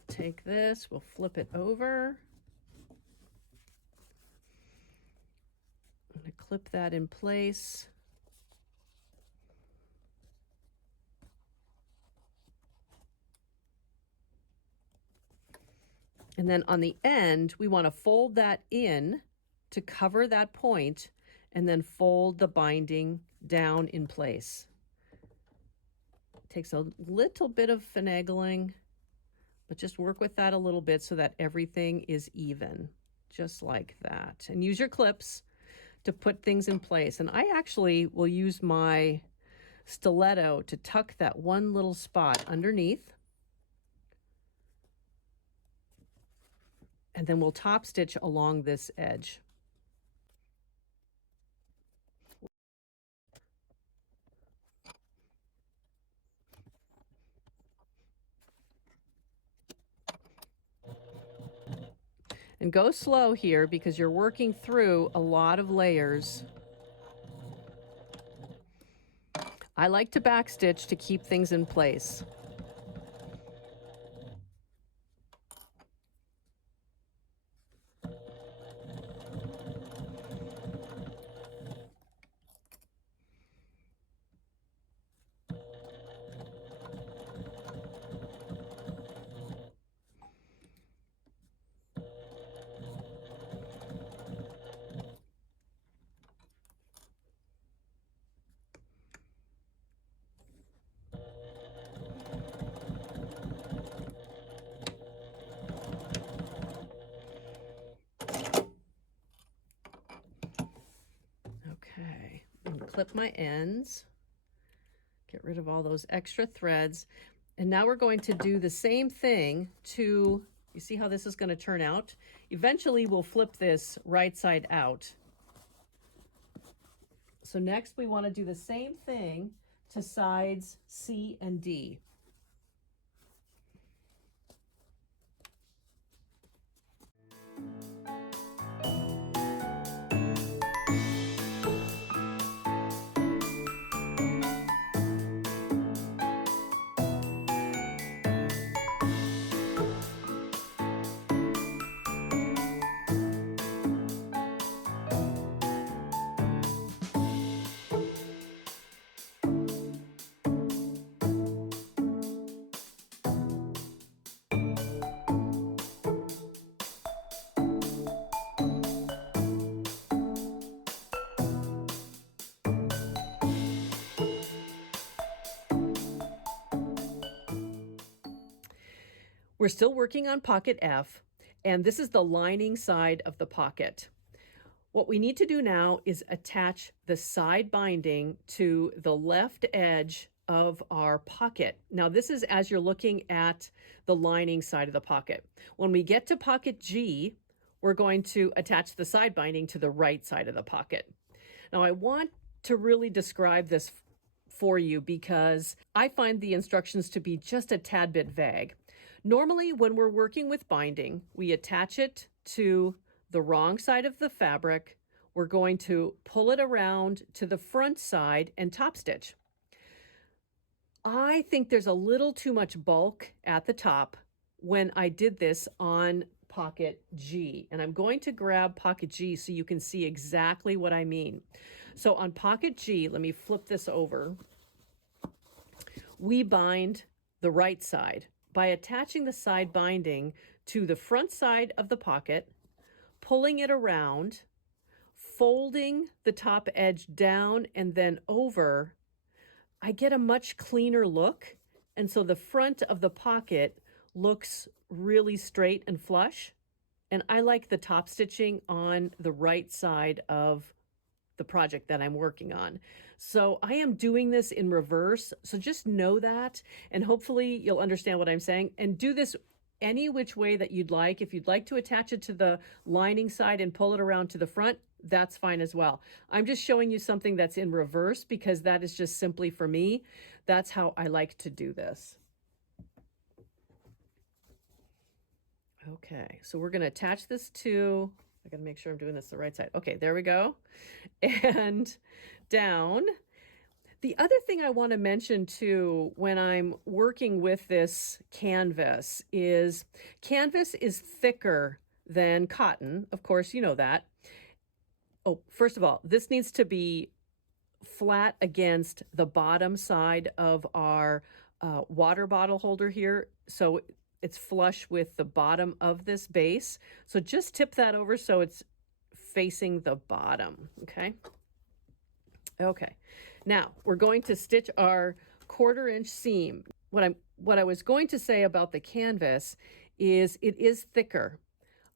Take this, we'll flip it over. I'm going to clip that in place. And then on the end, we want to fold that in to cover that point and then fold the binding down in place. It takes a little bit of finagling, but just work with that a little bit so that everything is even, just like that. And use your clips to put things in place. And I actually will use my stiletto to tuck that one little spot underneath. And then we'll top stitch along this edge. And go slow here because you're working through a lot of layers. I like to backstitch to keep things in place. Okay, I'm gonna clip my ends, get rid of all those extra threads. And now we're going to do the same thing to, you see how this is going to turn out? Eventually we'll flip this right side out. So next we want to do the same thing to sides C and D. We're still working on pocket F, and this is the lining side of the pocket. What we need to do now is attach the side binding to the left edge of our pocket. Now this is as you're looking at the lining side of the pocket. When we get to pocket G, we're going to attach the side binding to the right side of the pocket. Now I want to really describe this for you because I find the instructions to be just a tad bit vague. Normally, when we're working with binding, we attach it to the wrong side of the fabric. We're going to pull it around to the front side and top stitch. I think there's a little too much bulk at the top when I did this on pocket G. And I'm going to grab pocket G so you can see exactly what I mean. So on pocket G, let me flip this over. We bind the right side by attaching the side binding to the front side of the pocket, pulling it around, folding the top edge down and then over. I get a much cleaner look. And so the front of the pocket looks really straight and flush. And I like the top stitching on the right side of the project that I'm working on. So I am doing this in reverse. So just know that, and hopefully you'll understand what I'm saying, and do this any which way that you'd like. If you'd like to attach it to the lining side and pull it around to the front, that's fine as well. I'm just showing you something that's in reverse because that is just simply for me. That's how I like to do this. Okay, so we're going to attach this to, I got to make sure I'm doing this the right side. Okay, there we go. And down. The other thing I want to mention too, when I'm working with this canvas is thicker than cotton. Of course, you know that. Oh, first of all, this needs to be flat against the bottom side of our water bottle holder here. So it's flush with the bottom of this base. So just tip that over so it's facing the bottom, okay? Okay, now we're going to stitch our 1/4-inch seam. What I was going to say about the canvas is it is thicker.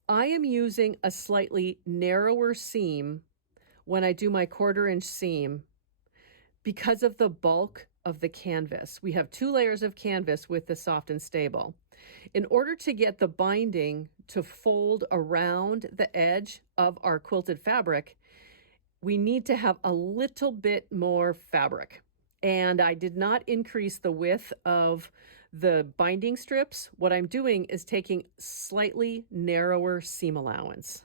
I am using a slightly narrower seam when I do my 1/4-inch seam because of the bulk of the canvas. We have 2 layers of canvas with the soft and stable. In order to get the binding to fold around the edge of our quilted fabric, we need to have a little bit more fabric. And I did not increase the width of the binding strips. What I'm doing is taking slightly narrower seam allowance.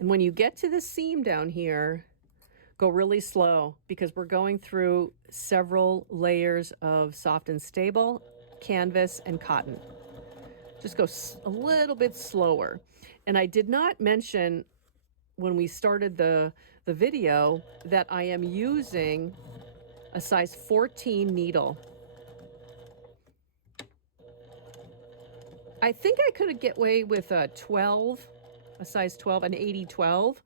And when you get to the seam down here, go really slow because we're going through several layers of soft and stable, canvas, and cotton. Just go a little bit slower. And I did not mention when we started the video that I am using a size 14 needle. I think I could get away with a 12, a size 12, an 80-12.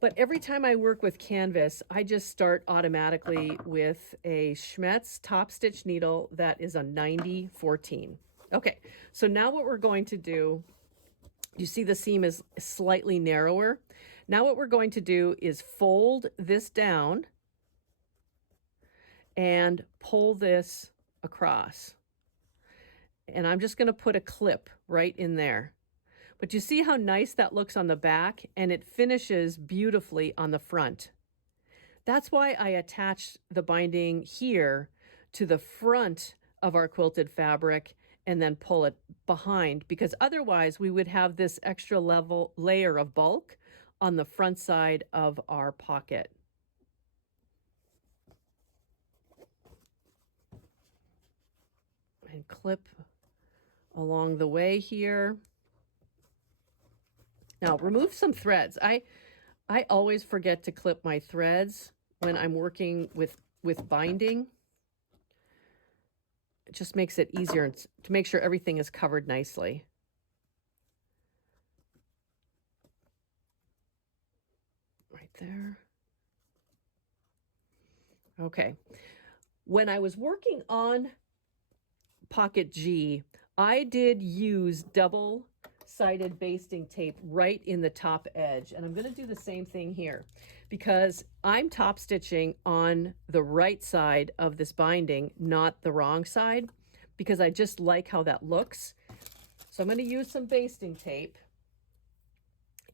But every time I work with canvas, I just start automatically with a Schmetz top stitch needle that is a 90-14. Okay, so now what we're going to do, you see the seam is slightly narrower. Now what we're going to do is fold this down and pull this across. And I'm just going to put a clip right in there. But you see how nice that looks on the back, and it finishes beautifully on the front. That's why I attached the binding here to the front of our quilted fabric and then pull it behind, because otherwise we would have this extra layer of bulk on the front side of our pocket. And clip along the way here. Now remove some threads. I always forget to clip my threads when I'm working with binding. It just makes it easier to make sure everything is covered nicely. Right there. Okay. When I was working on Pocket G, I did use double-sided basting tape right in the top edge. And I'm going to do the same thing here because I'm top stitching on the right side of this binding, not the wrong side, because I just like how that looks. So I'm going to use some basting tape,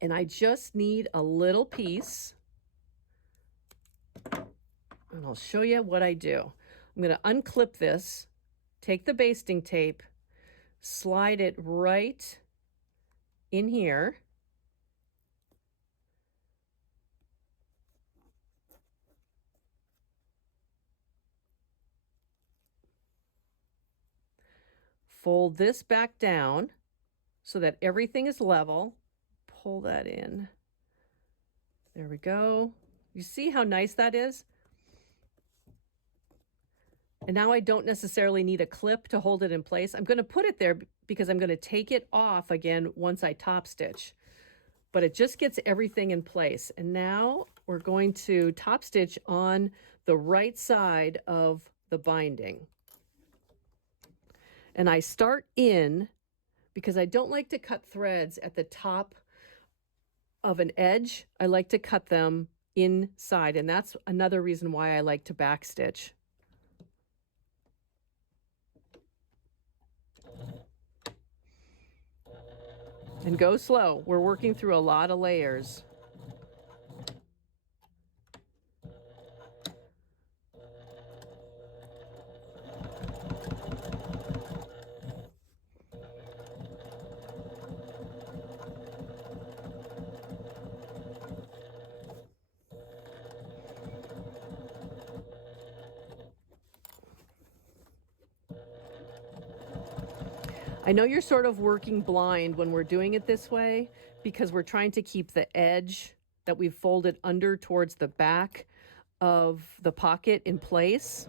and I just need a little piece. And I'll show you what I do. I'm going to unclip this, take the basting tape, slide it right in here. Fold this back down so that everything is level. Pull that in. There we go. You see how nice that is? And now I don't necessarily need a clip to hold it in place. I'm going to put it there because I'm going to take it off again once I top stitch. but it just gets everything in place. And now we're going to top stitch on the right side of the binding. And I start in because I don't like to cut threads at the top of an edge. I like to cut them inside, and that's another reason why I like to backstitch. And go slow. We're working through a lot of layers. I know you're sort of working blind when we're doing it this way because we're trying to keep the edge that we've folded under towards the back of the pocket in place.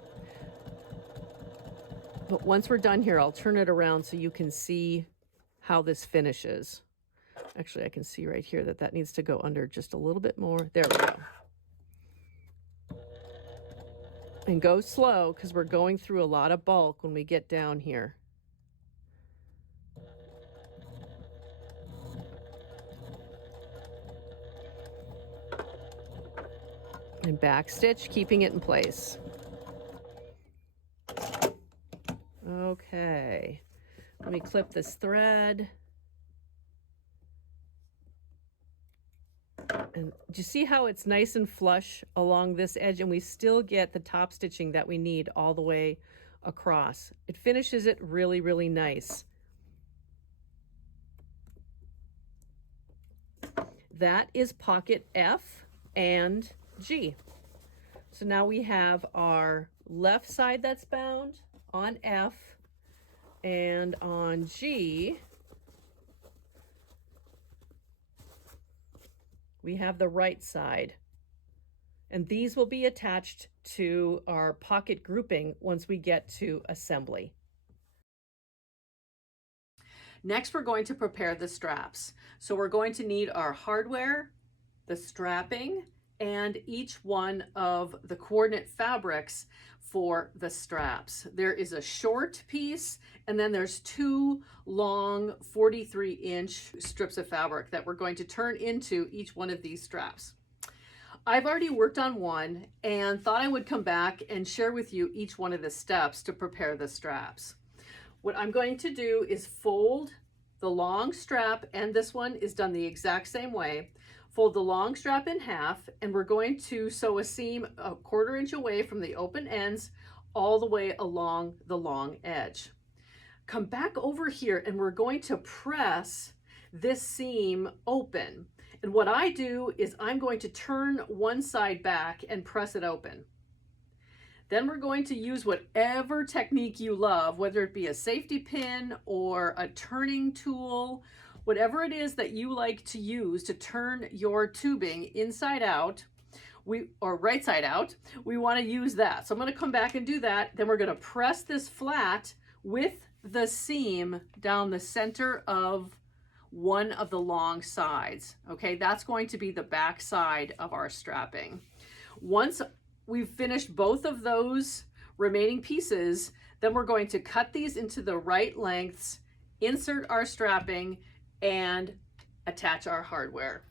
But once we're done here, I'll turn it around so you can see how this finishes. Actually, I can see right here that that needs to go under just a little bit more. There we go. And go slow because we're going through a lot of bulk when we get down here. And backstitch, keeping it in place. Okay, let me clip this thread. And do you see how it's nice and flush along this edge, and we still get the top stitching that we need all the way across? It finishes it really, really nice. That is pocket F and G. So now we have our left side that's bound on F, and on G we have the right side. And these will be attached to our pocket grouping once we get to assembly. Next, we're going to prepare the straps. So we're going to need our hardware, the strapping, and each one of the coordinate fabrics for the straps. There is a short piece, and then there's two long 43-inch strips of fabric that we're going to turn into each one of these straps. I've already worked on one and thought I would come back and share with you each one of the steps to prepare the straps. What I'm going to do is fold the long strap, and this one is done the exact same way. Fold the long strap in half, and we're going to sew a seam a 1/4 inch away from the open ends all the way along the long edge. Come back over here, and we're going to press this seam open. And what I do is I'm going to turn one side back and press it open. Then we're going to use whatever technique you love, whether it be a safety pin or a turning tool, whatever it is that you like to use to turn your tubing inside out, or right side out, we want to use that. So I'm going to come back and do that. Then we're going to press this flat with the seam down the center of one of the long sides. Okay, that's going to be the back side of our strapping. Once we've finished both of those remaining pieces, then we're going to cut these into the right lengths, insert our strapping, and attach our hardware.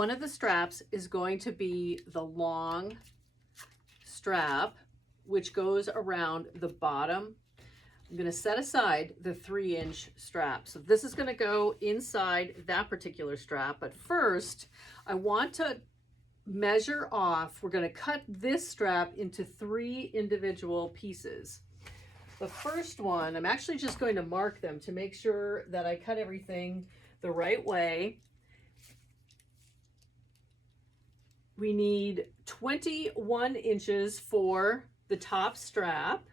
One of the straps is going to be the long strap, which goes around the bottom. I'm going to set aside the 3-inch strap. So this is going to go inside that particular strap. But first, I want to measure off. We're going to cut this strap into 3 individual pieces. The first one, I'm actually just going to mark them to make sure that I cut everything the right way. We need 21 inches for the top strap.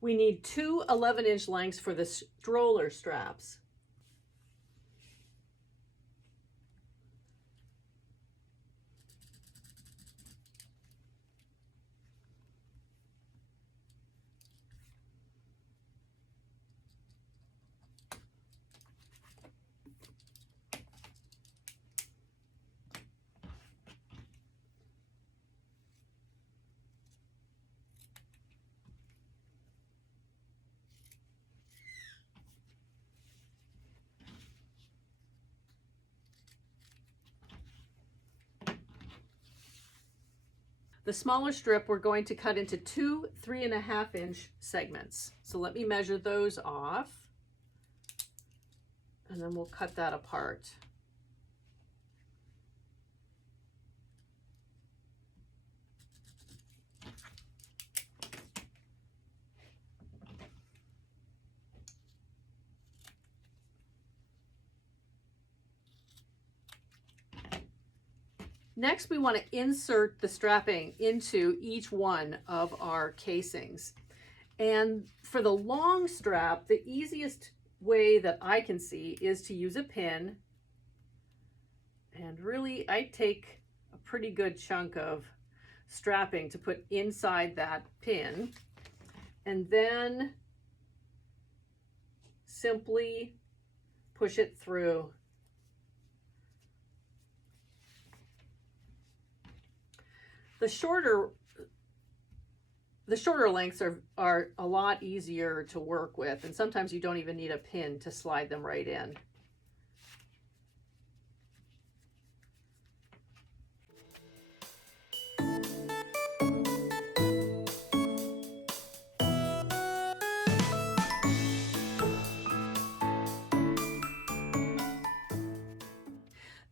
We need 2 11-inch lengths for the stroller straps. The smaller strip we're going to cut into 2 3.5-inch segments. So let me measure those off, and then we'll cut that apart. Next, we want to insert the strapping into each one of our casings. And for the long strap, the easiest way that I can see is to use a pin. And really, I take a pretty good chunk of strapping to put inside that pin. And then simply push it through. The shorter lengths are a lot easier to work with, and sometimes you don't even need a pin to slide them right in.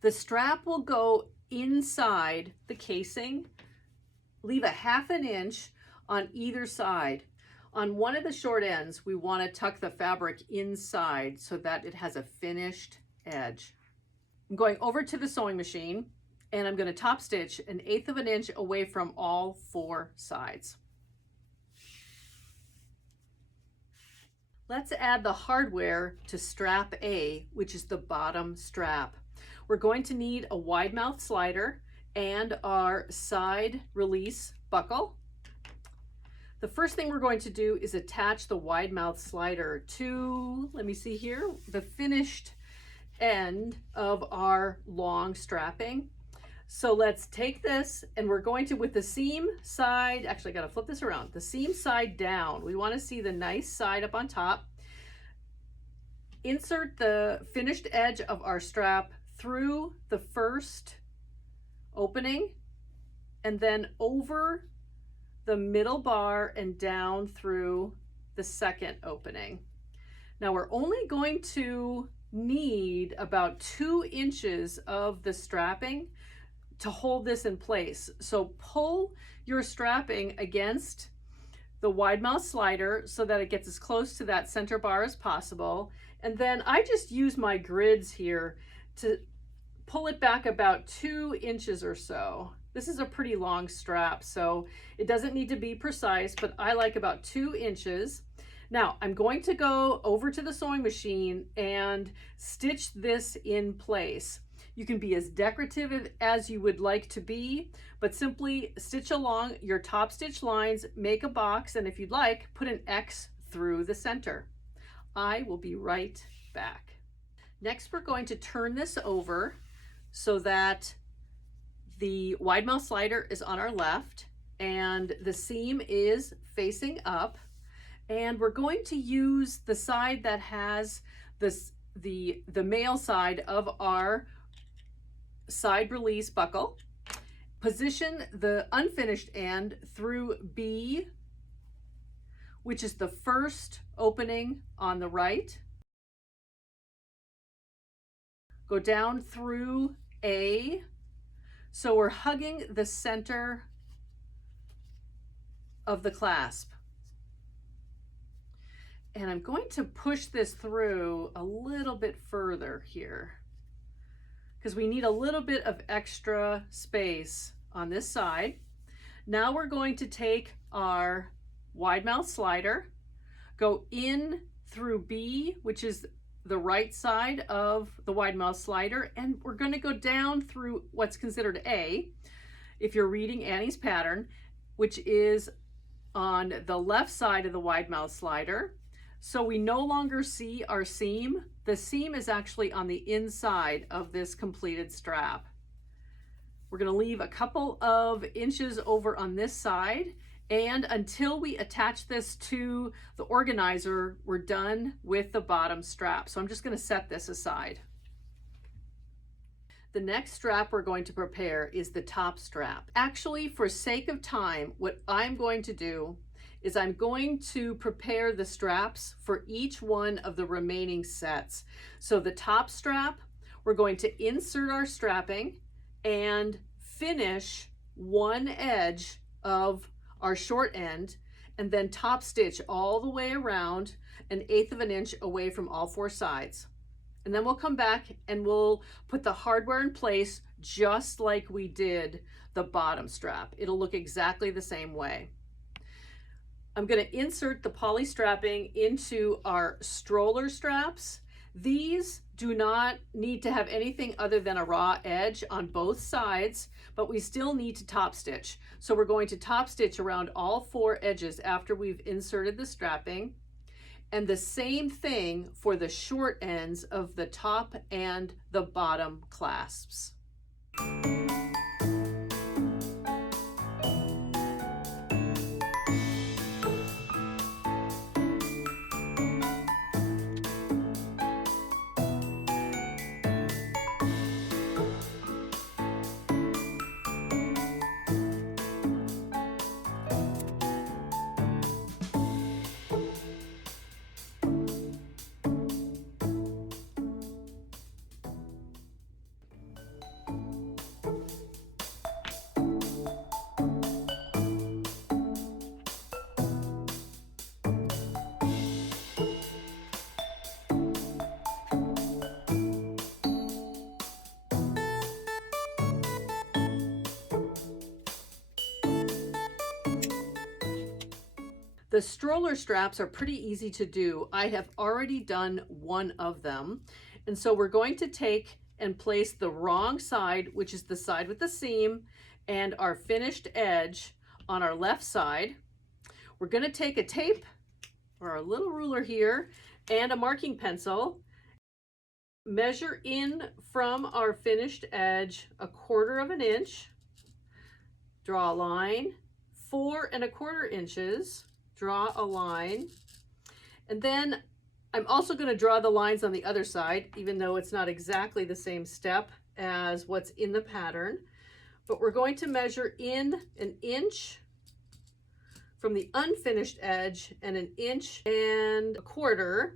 The strap will go inside the casing. Leave a 1/2 inch on either side. On one of the short ends, we want to tuck the fabric inside so that it has a finished edge. I'm going over to the sewing machine, and I'm going to top stitch 1/8 inch away from all 4 sides. Let's add the hardware to strap A, which is the bottom strap. We're going to need a wide mouth slider and our side release buckle. The first thing we're going to do is attach the wide mouth slider to, let me see here, the finished end of our long strapping. So let's take this, and we're going to, with the seam side, actually I gotta flip this around, the seam side down. We wanna see the nice side up on top. Insert the finished edge of our strap through the first opening, and then over the middle bar and down through the second opening. Now we're only going to need about 2 inches of the strapping to hold this in place. So pull your strapping against the wide mouth slider so that it gets as close to that center bar as possible. And then I just use my grids here to pull it back about 2 inches or so. This is a pretty long strap, so it doesn't need to be precise, but I like about 2 inches. Now I'm going to go over to the sewing machine and stitch this in place. You can be as decorative as you would like to be, but simply stitch along your top stitch lines, make a box, and if you'd like, put an X through the center. I will be right back. Next, we're going to turn this over so that the wide mouth slider is on our left and the seam is facing up. And we're going to use the side that has this, the male side of our side release buckle. Position the unfinished end through B, which is the first opening on the right. Go down through A. So we're hugging the center of the clasp. And I'm going to push this through a little bit further here because we need a little bit of extra space on this side. Now we're going to take our wide mouth slider, go in through B, which is the right side of the wide mouth slider, and we're going to go down through what's considered A, if you're reading Annie's pattern, which is on the left side of the wide mouth slider. So we no longer see our seam. The seam is actually on the inside of this completed strap. We're going to leave a couple of inches over on this side, and until we attach this to the organizer, we're done with the bottom strap. So I'm just going to set this aside. The next strap we're going to prepare is the top strap. Actually, for sake of time, what I'm going to do is I'm going to prepare the straps for each one of the remaining sets. So the top strap, we're going to insert our strapping and finish one edge of our short end, and then top stitch all the way around 1/8 of an inch away from all four sides. And then we'll come back and we'll put the hardware in place just like we did the bottom strap. It'll look exactly the same way. I'm going to insert the poly strapping into our stroller straps. These do not need to have anything other than a raw edge on both sides, but we still need to top stitch. So we're going to top stitch around all four edges after we've inserted the strapping. And the same thing for the short ends of the top and the bottom clasps. The stroller straps are pretty easy to do. I have already done one of them. And so we're going to take and place the wrong side, which is the side with the seam, and our finished edge on our left side. We're going to take a tape or a little ruler here and a marking pencil, measure in from our finished edge 1/4 of an inch, draw a line, 4 1/4 inches, draw a line, and then I'm also going to draw the lines on the other side, even though it's not exactly the same step as what's in the pattern. But we're going to measure in 1 inch from the unfinished edge and 1 1.25 inches.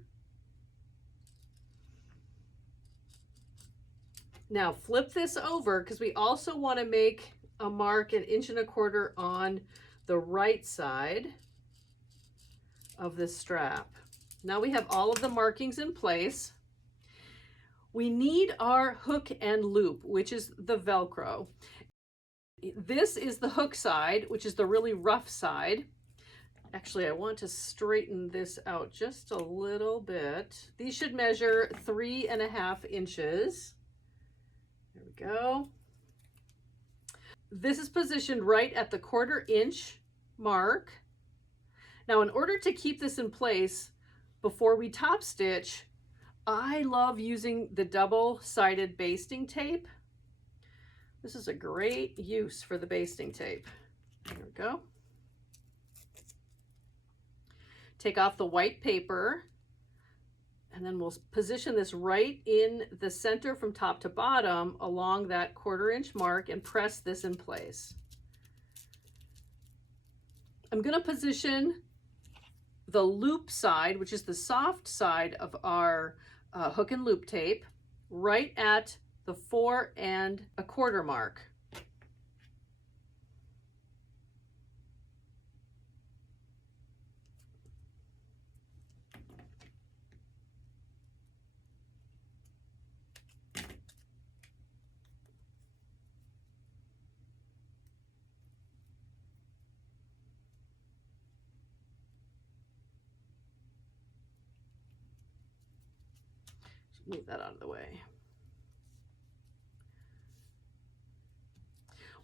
Now flip this over because we also want to make a mark 1 1/4 inches on the right side of the strap. Now we have all of the markings in place. We need our hook and loop, which is the Velcro. This is the hook side, which is the really rough side. Actually, I want to straighten this out just a little bit. These should measure 3.5 inches. There we go. This is positioned right at the 1/4 inch mark. Now, in order to keep this in place before we top stitch, I love using the double-sided basting tape. This is a great use for the basting tape. There we go. take off the white paper, and then we'll position this right in the center from top to bottom along that 1/4 inch mark and press this in place. I'm going to position the loop side, which is the soft side of our hook and loop tape, right at the 4 1/4 mark. Move that out of the way.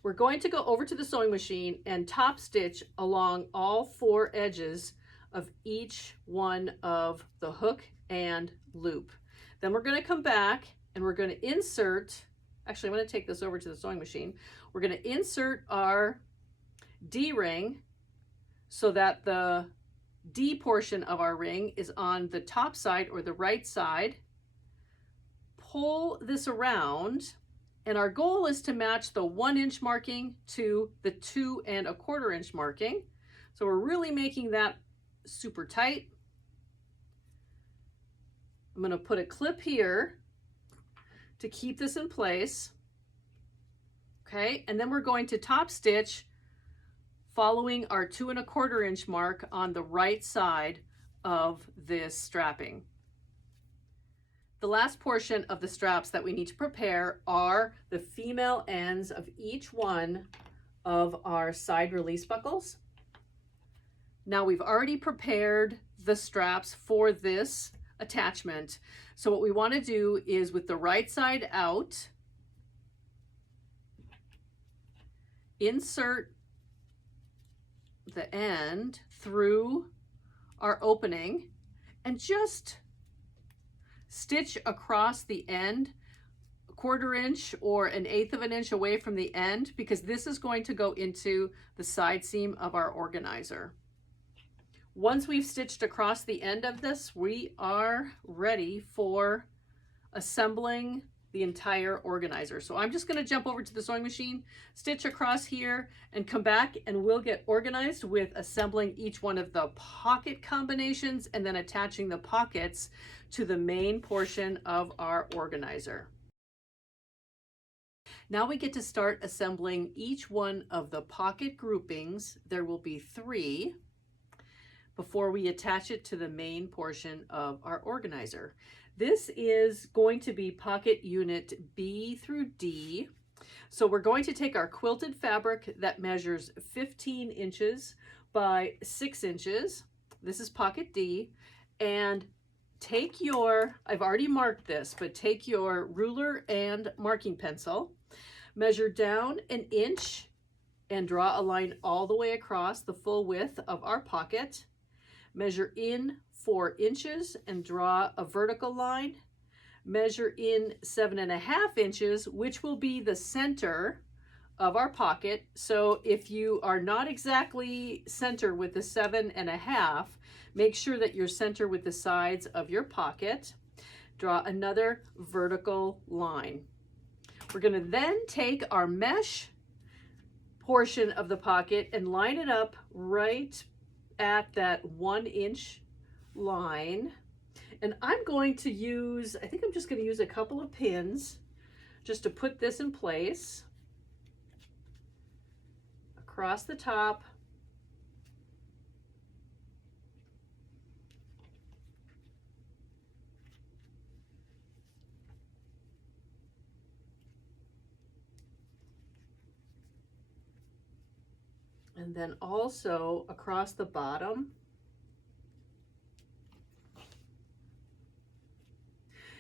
We're going to go over to the sewing machine and top stitch along all 4 edges of each one of the hook and loop. Then we're going to come back and we're going to insert, actually I'm going to take this over to the sewing machine. We're going to insert our D-ring so that the D portion of our ring is on the top side or the right side. Pull this around, and our goal is to match the 1 inch marking to the 2 1/4 inch marking. So we're really making that super tight. I'm going to put a clip here to keep this in place. Okay, and then we're going to top stitch following our 2 1/4 inch mark on the right side of this strapping. The last portion of the straps that we need to prepare are the female ends of each one of our side release buckles. Now we've already prepared the straps for this attachment. So what we want to do is, with the right side out, insert the end through our opening and just stitch across the end 1/4 inch or 1/8 of an inch away from the end, because this is going to go into the side seam of our organizer. Once we've stitched across the end of this, we are ready for assembling the entire organizer. So I'm just going to jump over to the sewing machine, stitch across here, and come back, and we'll get organized with assembling each one of the pocket combinations and then attaching the pockets to the main portion of our organizer. Now we get to start assembling each one of the pocket groupings. There will be 3 before we attach it to the main portion of our organizer. This is going to be pocket unit B through D. So we're going to take our quilted fabric that measures 15 inches by 6 inches. This is pocket D. And take your, I've already marked this, but take your ruler and marking pencil, measure down 1 inch and draw a line all the way across the full width of our pocket. Measure in 4 inches and draw a vertical line. Measure in 7.5 inches, which will be the center of our pocket. So if you are not exactly center with the 7.5, make sure that you're center with the sides of your pocket. Draw another vertical line. We're going to then take our mesh portion of the pocket and line it up right at that 1 inch line. And I'm going to use, I think I'm just going to use a couple of pins just to put this in place across the top. And then also across the bottom.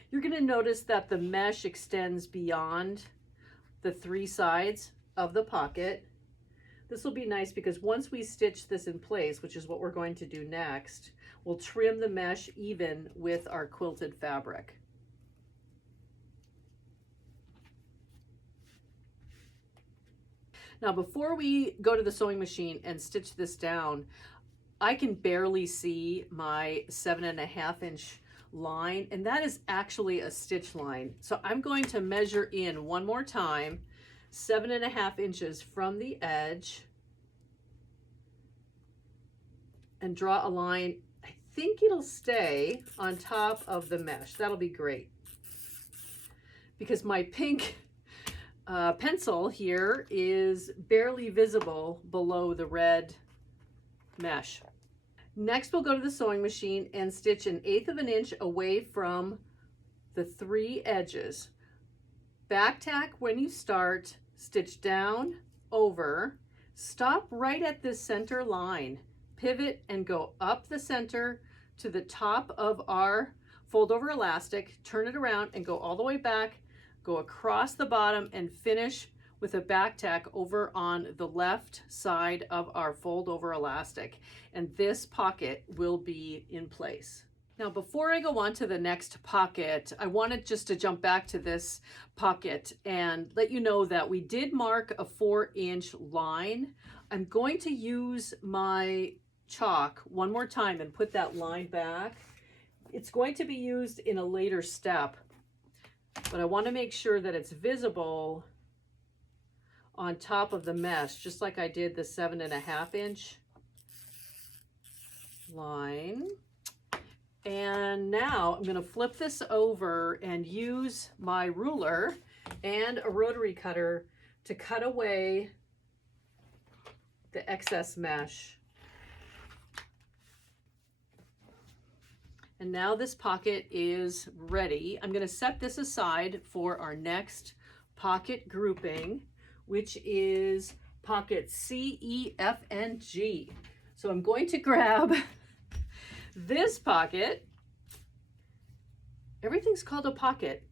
You're going to notice that the mesh extends beyond the 3 sides of the pocket. This will be nice because once we stitch this in place, which is what we're going to do next, we'll trim the mesh even with our quilted fabric. Now, before we go to the sewing machine and stitch this down, I can barely see my 7.5 inch line, and that is actually a stitch line. So I'm going to measure in one more time, 7.5 inches from the edge, and draw a line. I think it'll stay on top of the mesh. That'll be great, because my pink pencil here is barely visible below the red mesh. Next, we'll go to the sewing machine and stitch 1/8 inch away from the 3 edges. Back tack when you start, stitch down, over, stop right at this center line, pivot and go up the center to the top of our fold over elastic, turn it around and go all the way back, go across the bottom and finish with a back tack over on the left side of our fold over elastic. And this pocket will be in place. Now, before I go on to the next pocket, I wanted just to jump back to this pocket and let you know that we did mark a 4-inch line. I'm going to use my chalk one more time and put that line back. It's going to be used in a later step, but I want to make sure that it's visible on top of the mesh, just like I did the 7.5 inch line. And now I'm going to flip this over and use my ruler and a rotary cutter to cut away the excess mesh. And now this pocket is ready. I'm going to set this aside for our next pocket grouping, which is pocket C, E, F, and G. So I'm going to grab this pocket. Everything's called a pocket.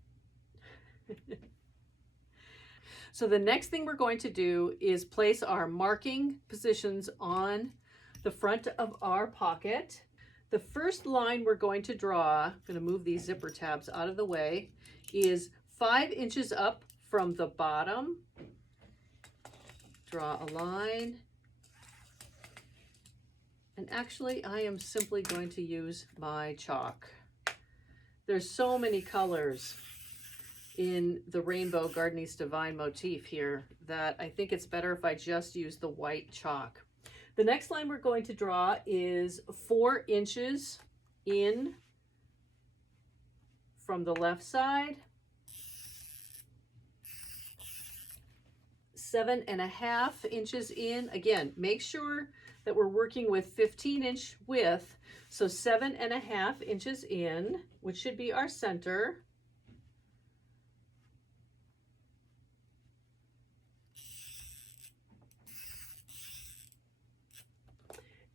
So the next thing we're going to do is place our marking positions on the front of our pocket. The first line we're going to draw, I'm going to move these zipper tabs out of the way, is 5 inches up from the bottom. Draw a line. And actually, I am simply going to use my chalk. There's so many colors in the rainbow Gardeniste Divine motif here that I think it's better if I just use the white chalk. The next line we're going to draw is 4 inches in from the left side, 7.5 inches in. Again, make sure that we're working with 15-inch width, so 7.5 inches in, which should be our center.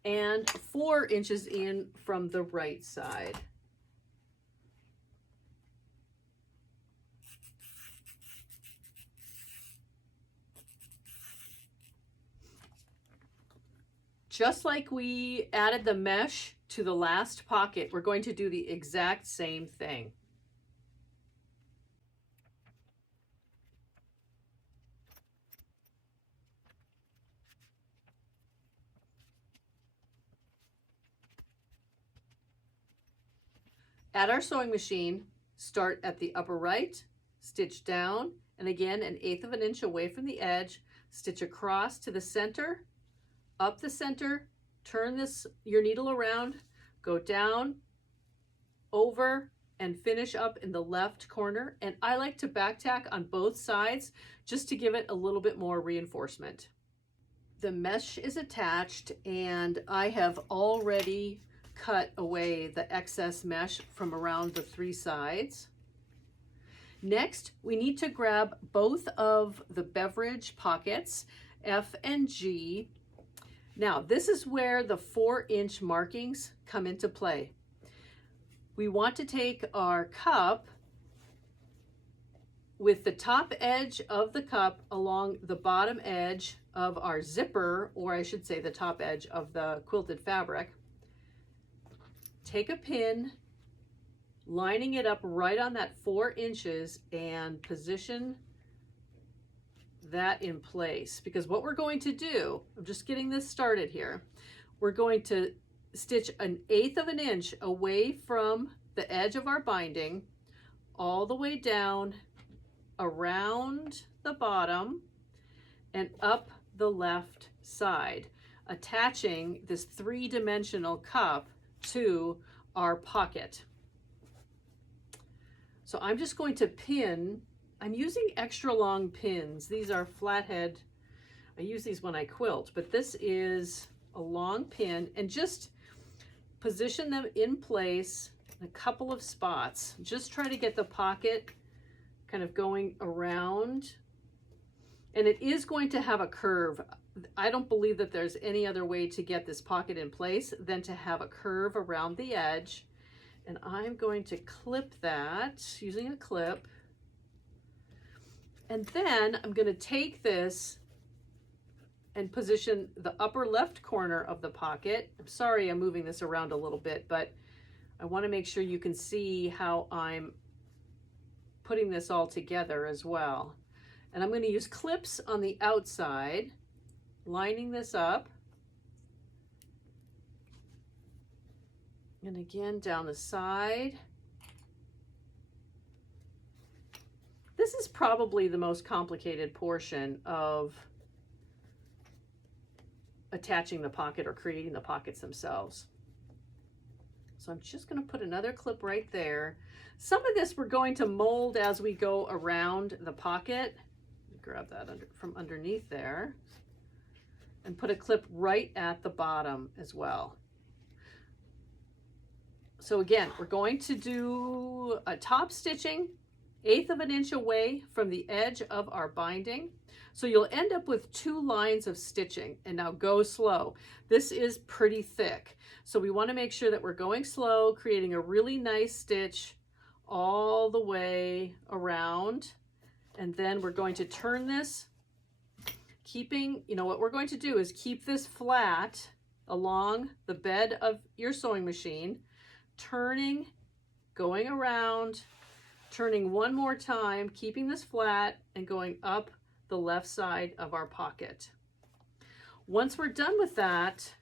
And 4 inches in from the right side. Just like we added the mesh to the last pocket, we're going to do the exact same thing. At our sewing machine, start at the upper right, stitch down, and again 1/8 inch away from the edge, stitch across to the center, up the center, turn your needle around, go down, over, and finish up in the left corner. And I like to back tack on both sides just to give it a little bit more reinforcement. The mesh is attached, and I have already cut away the excess mesh from around the 3 sides. Next, we need to grab both of the beverage pockets, F and G. Now, this is where the 4-inch markings come into play. We want to take our cup with the top edge of the cup along the bottom edge of our zipper, or I should say the top edge of the quilted fabric. Take a pin, lining it up right on that 4 inches, and position that in place. Because what we're going to do, I'm just getting this started here, we're going to stitch 1/8 of an inch away from the edge of our binding, all the way down around the bottom and up the left side, attaching this 3-dimensional cup to our pocket. So I'm just going to pin, I'm using extra long pins. These are flathead. I use these when I quilt, but this is a long pin, and just position them in place in a couple of spots. Just try to get the pocket kind of going around, and it is going to have a curve. I don't believe that there's any other way to get this pocket in place than to have a curve around the edge. And I'm going to clip that using a clip. And then I'm going to take this and position the upper left corner of the pocket. I'm sorry I'm moving this around a little bit, but I want to make sure you can see how I'm putting this all together as well. And I'm going to use clips on the outside, lining this up. And again, down the side. This is probably the most complicated portion of attaching the pocket or creating the pockets themselves. So I'm just going to put another clip right there. Some of this we're going to mold as we go around the pocket. Grab that from underneath there and put a clip right at the bottom as well. So again, we're going to do a top stitching 1/8 of an inch away from the edge of our binding. So you'll end up with 2 lines of stitching. And now go slow. This is pretty thick. So we want to make sure that we're going slow, creating a really nice stitch all the way around. And then we're going to turn this, keeping, what we're going to do is keep this flat along the bed of your sewing machine, turning, going around, turning one more time, keeping this flat and going up the left side of our pocket. Once we're done with that,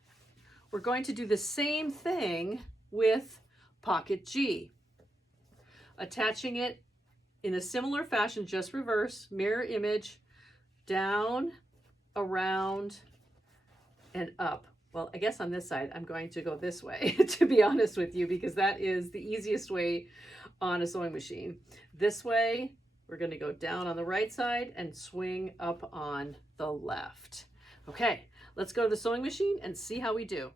we're going to do the same thing with pocket G, attaching it in a similar fashion, just reverse, mirror image, down, around, and up. Well, I guess on this side, I'm going to go this way, to be honest with you, because that is the easiest way on a sewing machine. This way, we're going to go down on the right side and swing up on the left. Okay, let's go to the sewing machine and see how we do.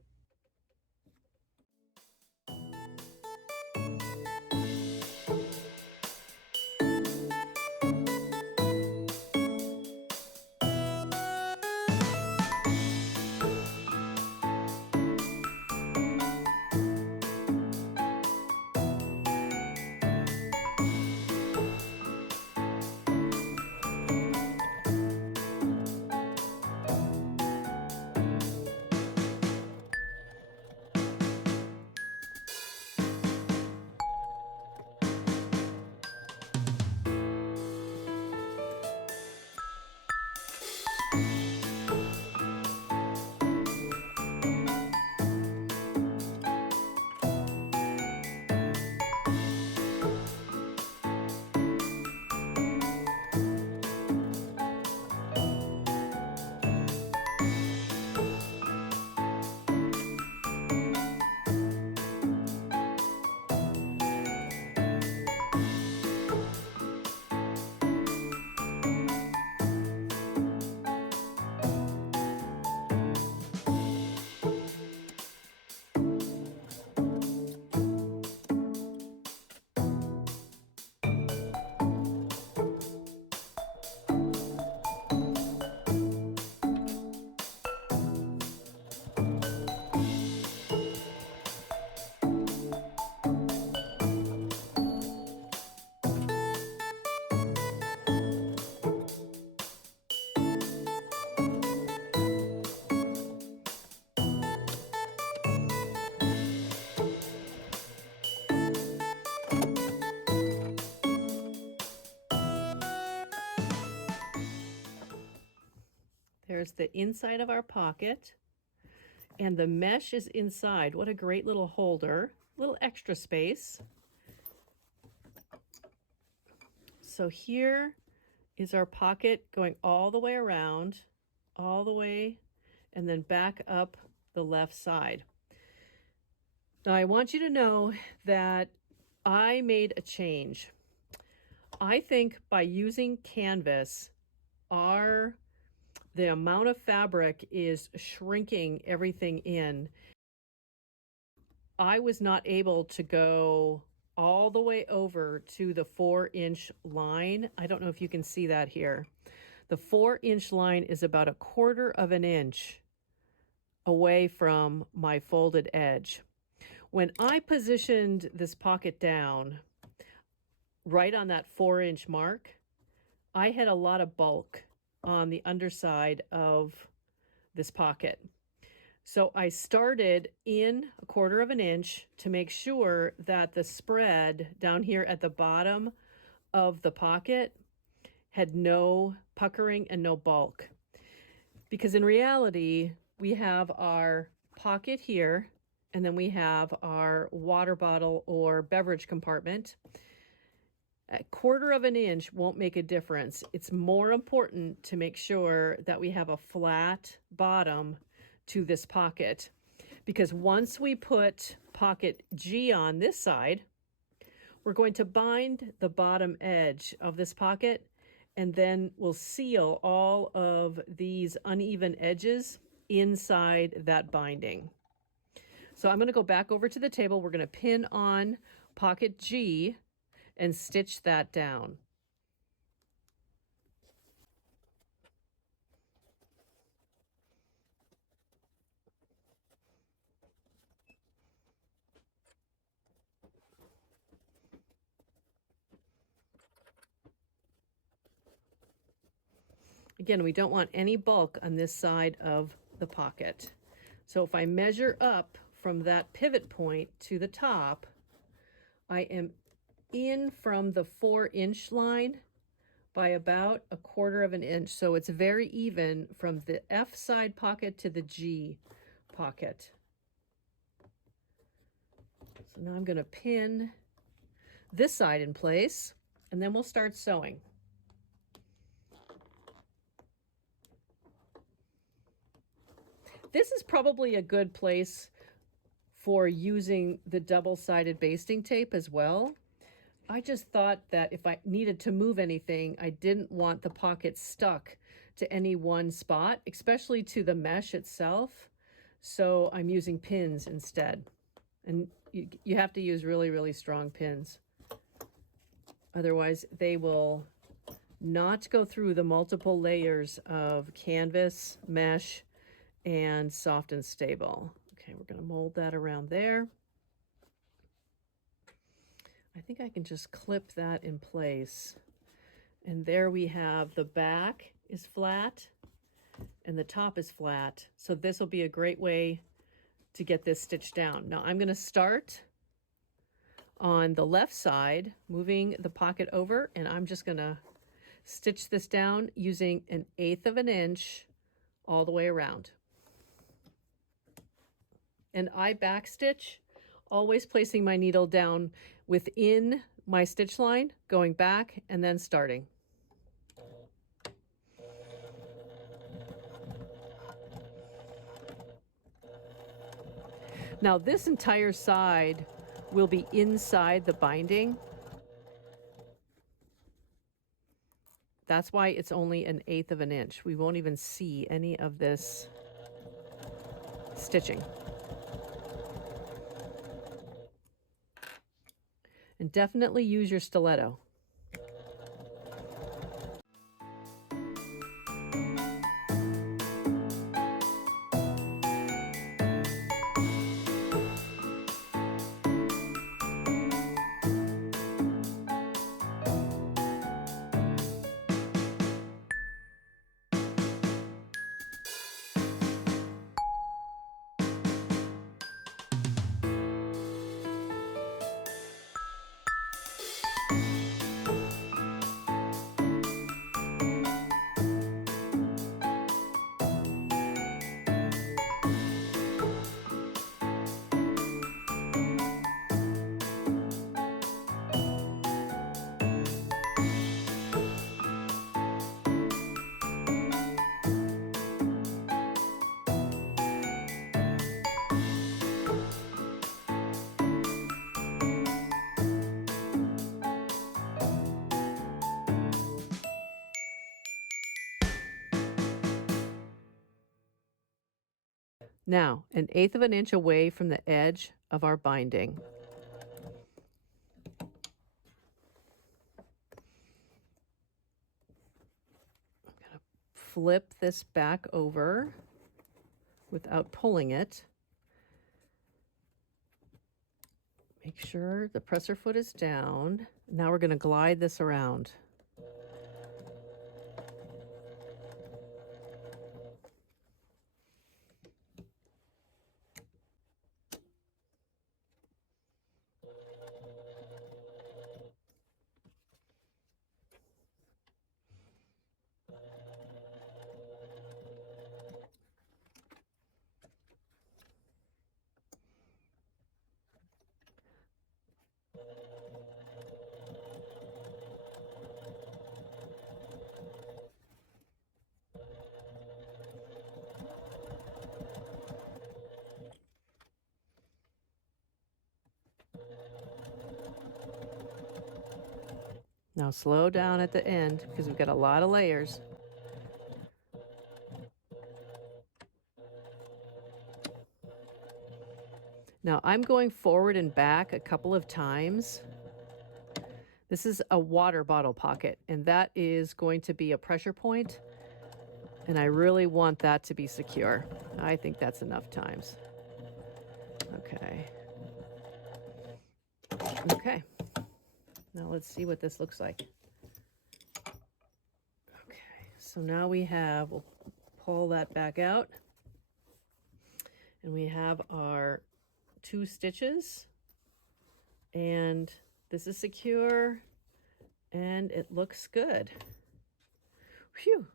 There's the inside of our pocket. And the mesh is inside. What a great little holder, little extra space. So here is our pocket going all the way around, all the way, and then back up the left side. Now I want you to know that I made a change. I think by using canvas, the amount of fabric is shrinking everything in. I was not able to go all the way over to the 4-inch line. I don't know if you can see that here. The 4-inch line is about 1/4 of an inch away from my folded edge. When I positioned this pocket down right on that 4-inch mark, I had a lot of bulk on the underside of this pocket. So I started in 1/4 of an inch to make sure that the spread down here at the bottom of the pocket had no puckering and no bulk. Because in reality, we have our pocket here, and then we have our water bottle or beverage compartment. 1/4 of an inch won't make a difference. It's more important to make sure that we have a flat bottom to this pocket, because once we put pocket G on this side, we're going to bind the bottom edge of this pocket, and then we'll seal all of these uneven edges inside that binding. So I'm going to go back over to the table. We're going to pin on pocket G and stitch that down. Again, we don't want any bulk on this side of the pocket. So if I measure up from that pivot point to the top, I am in from the 4-inch line by about 1/4 of an inch. So it's very even from the F side pocket to the G pocket. So now I'm going to pin this side in place, and then we'll start sewing. This is probably a good place for using the double-sided basting tape as well. I just thought that if I needed to move anything, I didn't want the pocket stuck to any one spot, especially to the mesh itself. So I'm using pins instead. And you have to use really, really strong pins. Otherwise, they will not go through the multiple layers of canvas, mesh, and soft and stable. Okay, we're going to mold that around there. I think I can just clip that in place. And there we have the back is flat and the top is flat. So this will be a great way to get this stitched down. Now I'm going to start on the left side, moving the pocket over, and I'm just going to stitch this down using 1/8 of an inch all the way around. And I backstitch, always placing my needle down within my stitch line, going back and then starting. Now this entire side will be inside the binding. That's why it's only 1/8 of an inch. We won't even see any of this stitching. And definitely use your stiletto. Now, 1/8 of an inch away from the edge of our binding. I'm going to flip this back over without pulling it. Make sure the presser foot is down. Now we're going to glide this around. Now slow down at the end because we've got a lot of layers. Now I'm going forward and back a couple of times. This is a water bottle pocket, and that is going to be a pressure point, and I really want that to be secure. I think that's enough times. Okay. Okay. Now let's see what this looks like. Okay, so now we'll pull that back out, and we have our 2 stitches, and this is secure, and it looks good. Phew.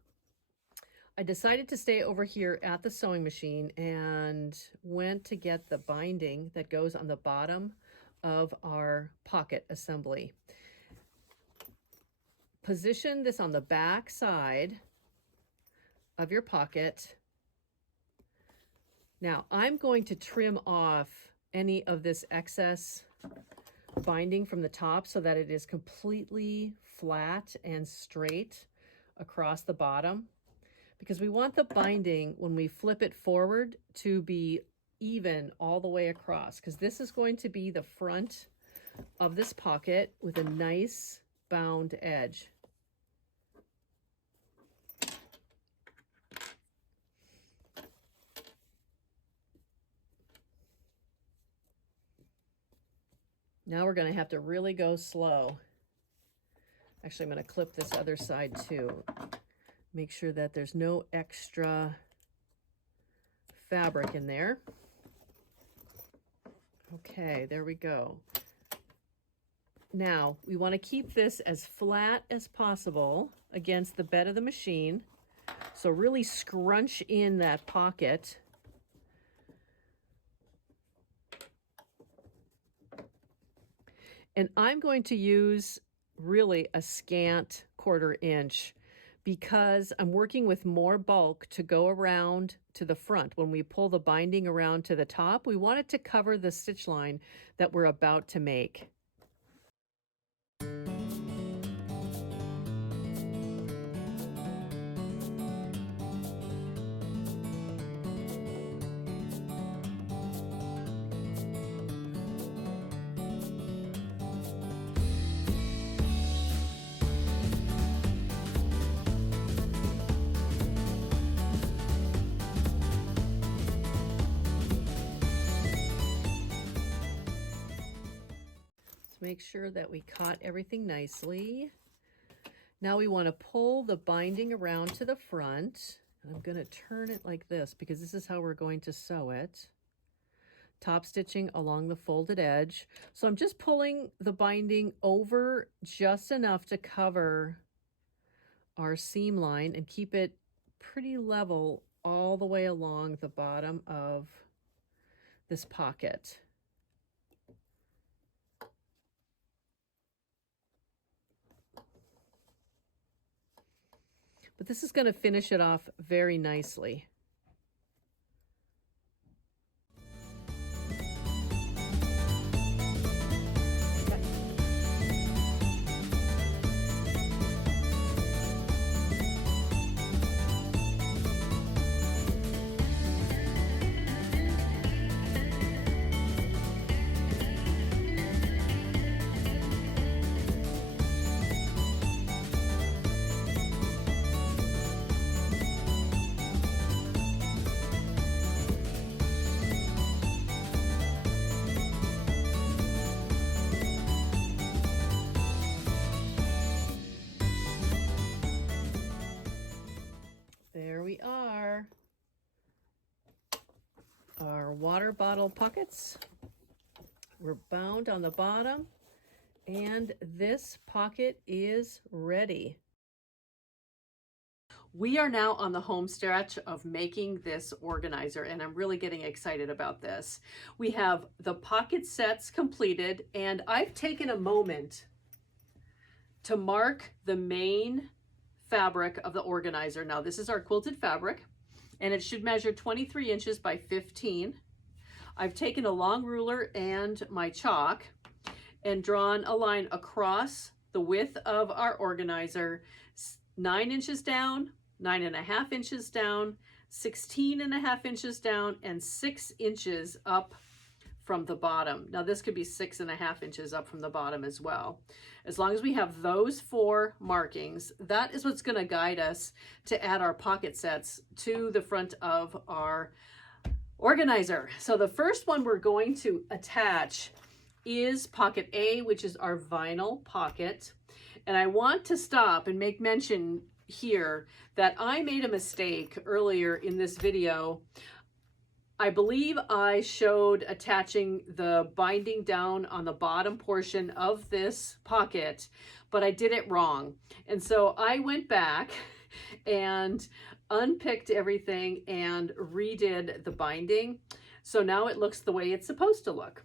I decided to stay over here at the sewing machine and went to get the binding that goes on the bottom of our pocket assembly. Position this on the back side of your pocket. Now I'm going to trim off any of this excess binding from the top so that it is completely flat and straight across the bottom, because we want the binding, when we flip it forward, to be even all the way across, because this is going to be the front of this pocket with a nice bound edge. Now we're going to have to really go slow. Actually, I'm going to clip this other side too. Make sure that there's no extra fabric in there. Okay, there we go. Now, we want to keep this as flat as possible against the bed of the machine. So really scrunch in that pocket. And I'm going to use really a scant 1/4 inch because I'm working with more bulk to go around to the front. When we pull the binding around to the top, we want it to cover the stitch line that we're about to make. Make sure that we caught everything nicely. Now we want to pull the binding around to the front, and I'm going to turn it like this because this is how we're going to sew it. Top stitching along the folded edge. So I'm just pulling the binding over just enough to cover our seam line and keep it pretty level all the way along the bottom of this pocket. But this is going to finish it off very nicely. water bottle pockets. We're bound on the bottom, and this pocket is ready. We are now on the home stretch of making this organizer, and I'm really getting excited about this. We have the pocket sets completed, and I've taken a moment to mark the main fabric of the organizer. Now, this is our quilted fabric, and it should measure 23 inches by 15. I've taken a long ruler and my chalk and drawn a line across the width of our organizer, 9 inches down, 9.5 inches down, 16.5 inches down, and 6 inches up from the bottom. Now this could be 6.5 inches up from the bottom as well. As long as we have those 4 markings, that is what's going to guide us to add our pocket sets to the front of our organizer. So the first one we're going to attach is pocket A, which is our vinyl pocket. And I want to stop and make mention here that I made a mistake earlier in this video. I believe I showed attaching the binding down on the bottom portion of this pocket, but I did it wrong. And so I went back and unpicked everything and redid the binding. So now it looks the way it's supposed to look.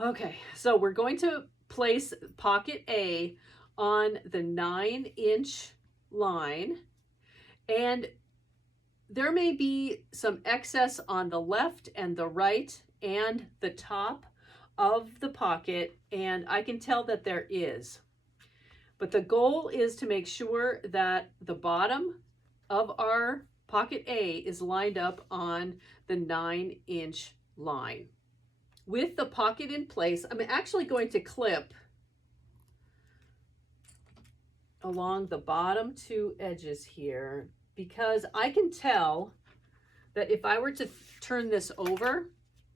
Okay, so we're going to place pocket A on the 9-inch line, and there may be some excess on the left and the right and the top of the pocket, and I can tell that there is. But the goal is to make sure that the bottom of our pocket A is lined up on the 9-inch line. With the pocket in place, I'm actually going to clip along the bottom 2 edges here, because I can tell that if I were to turn this over,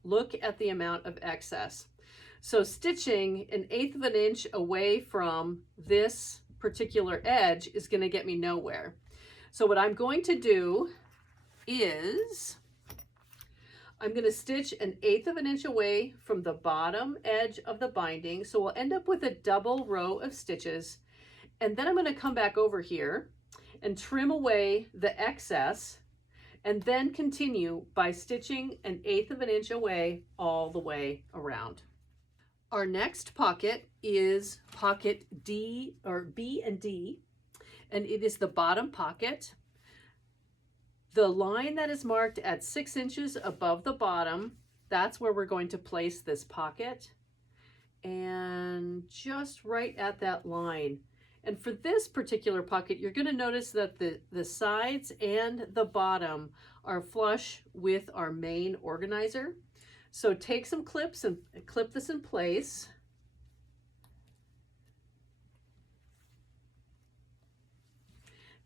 look at the amount of excess. So stitching 1/8 of an inch away from this particular edge is going to get me nowhere. So what I'm going to do is I'm going to stitch 1/8 of an inch away from the bottom edge of the binding. So we'll end up with a double row of stitches. And then I'm going to come back over here and trim away the excess, and then continue by stitching 1/8 of an inch away all the way around. Our next pocket is pocket D, or B and D, and it is the bottom pocket. The line that is marked at 6 inches above the bottom, that's where we're going to place this pocket, and just right at that line. And for this particular pocket, you're going to notice that the sides and the bottom are flush with our main organizer. So take some clips and clip this in place.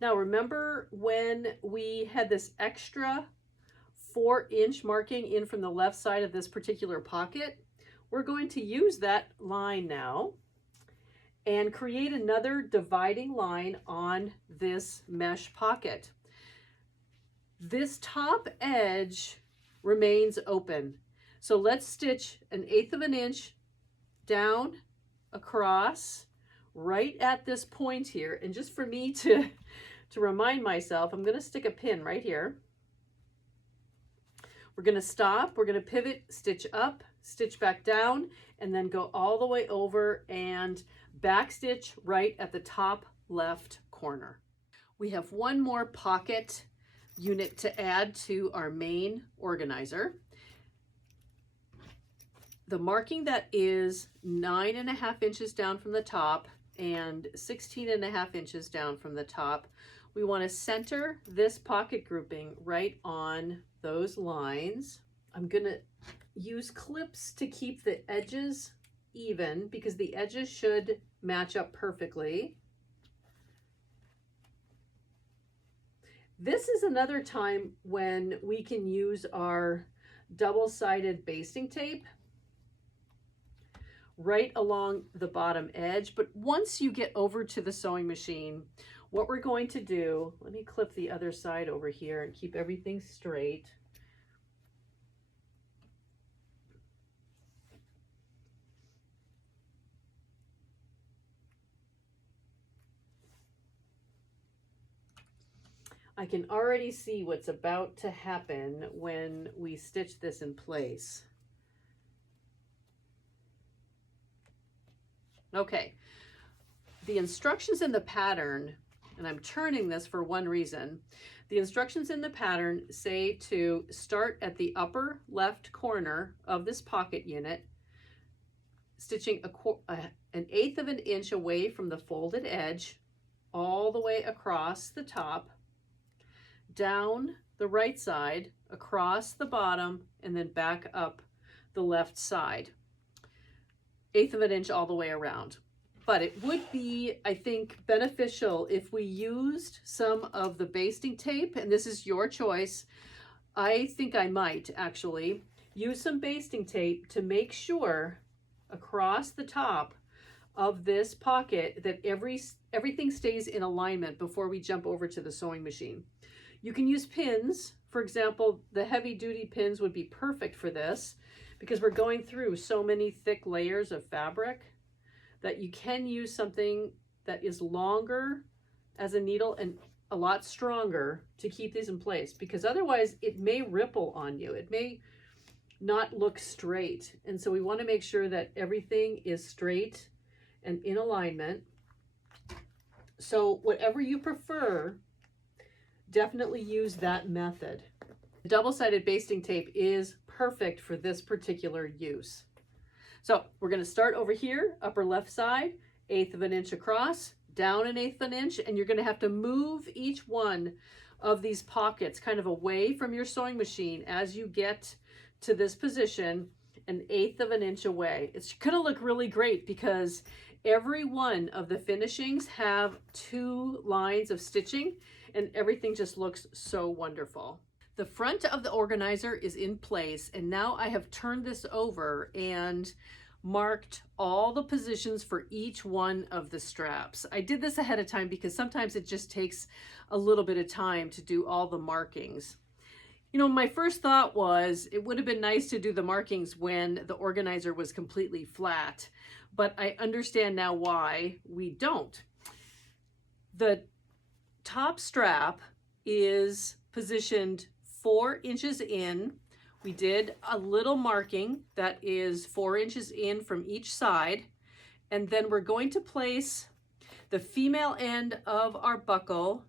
Now remember when we had this extra 4-inch marking in from the left side of this particular pocket? We're going to use that line now and create another dividing line on this mesh pocket. This top edge remains open. So let's stitch 1/8 of an inch down across right at this point here. And just for me to remind myself, I'm going to stick a pin right here. We're going to stop, we're going to pivot, stitch up, stitch back down, and then go all the way over and back stitch right at the top left corner. We have one more pocket unit to add to our main organizer. The marking that is 9.5 inches down from the top and 16.5 inches down from the top, we want to center this pocket grouping right on those lines. I'm going to use clips to keep the edges even, because the edges should match up perfectly. This is another time when we can use our double-sided basting tape right along the bottom edge. But once you get over to the sewing machine, what we're going to do, let me clip the other side over here and keep everything straight. I can already see what's about to happen when we stitch this in place. Okay, the instructions in the pattern, and I'm turning this for one reason. The instructions in the pattern say to start at the upper left corner of this pocket unit, stitching an eighth of an inch away from the folded edge, all the way across the top, down the right side, across the bottom, and then back up the left side. Eighth of an inch all the way around. But it would be, I think, beneficial if we used some of the basting tape, and this is your choice. I think I might actually use some basting tape to make sure across the top of this pocket that everything stays in alignment before we jump over to the sewing machine. You can use pins. For example, the heavy duty pins would be perfect for this because we're going through so many thick layers of fabric that you can use something that is longer as a needle and a lot stronger to keep these in place, because otherwise it may ripple on you. It may not look straight. And so we want to make sure that everything is straight and in alignment. So whatever you prefer, definitely use that method. Double-sided basting tape is perfect for this particular use. So we're going to start over here, upper left side, eighth of an inch across, down an eighth of an inch, and you're going to have to move each one of these pockets kind of away from your sewing machine as you get to this position, an eighth of an inch away. It's going to look really great because every one of the finishings have 2 lines of stitching and everything just looks so wonderful. The front of the organizer is in place, and now I have turned this over and marked all the positions for each one of the straps. I did this ahead of time because sometimes it just takes a little bit of time to do all the markings. You know, my first thought was it would have been nice to do the markings when the organizer was completely flat, but I understand now why we don't. The top strap is positioned 4 inches in. We did a little marking that is 4 inches in from each side, and then we're going to place the female end of our buckle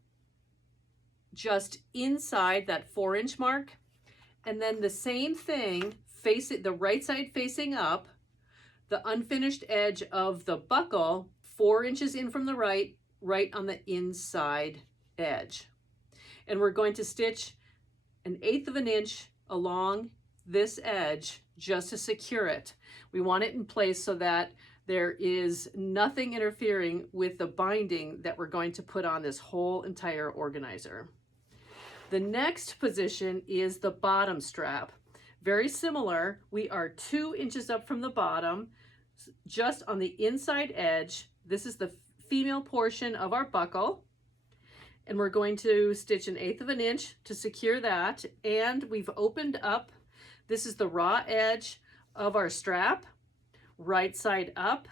just inside that 4-inch mark, and then the same thing, the right side facing up, the unfinished edge of the buckle 4 inches in from the right on the inside edge. And we're going to stitch an eighth of an inch along this edge just to secure it. We want it in place so that there is nothing interfering with the binding that we're going to put on this whole entire organizer. The next position is the bottom strap. Very similar. We are 2 inches up from the bottom, just on the inside edge. This is the female portion of our buckle. And we're going to stitch an eighth of an inch to secure that. And we've opened up, this is the raw edge of our strap, right side up,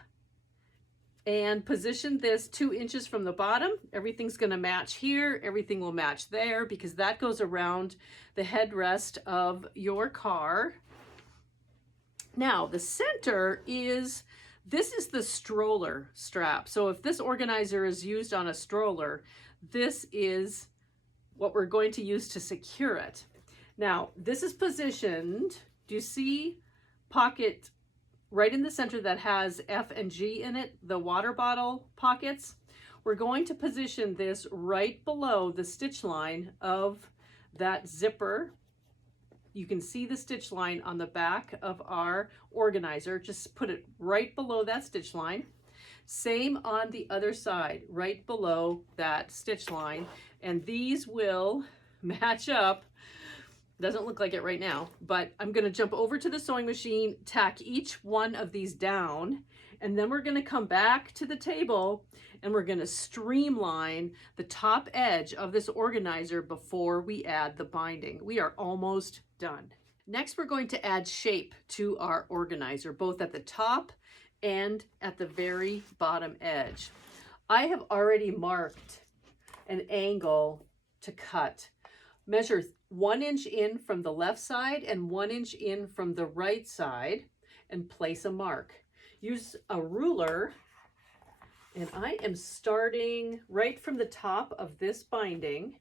and position this 2 inches from the bottom. Everything's going to match here. Everything will match there because that goes around the headrest of your car. Now the center is, this is the stroller strap. So if this organizer is used on a stroller, this is what we're going to use to secure it. Now, this is positioned, do you see pocket right in the center that has F and G in it, the water bottle pockets? We're going to position this right below the stitch line of that zipper. You can see the stitch line on the back of our organizer. Just put it right below that stitch line. Same on the other side, right below that stitch line. And these will match up. Doesn't look like it right now, but I'm going to jump over to the sewing machine, tack each one of these down, and then we're going to come back to the table and we're going to streamline the top edge of this organizer before we add the binding. We are almost done. Next, we're going to add shape to our organizer, both at the top and at the very bottom edge. I have already marked an angle to cut. Measure 1 inch in from the left side and 1 inch in from the right side and place a mark. Use a ruler, and I am starting right from the top of this binding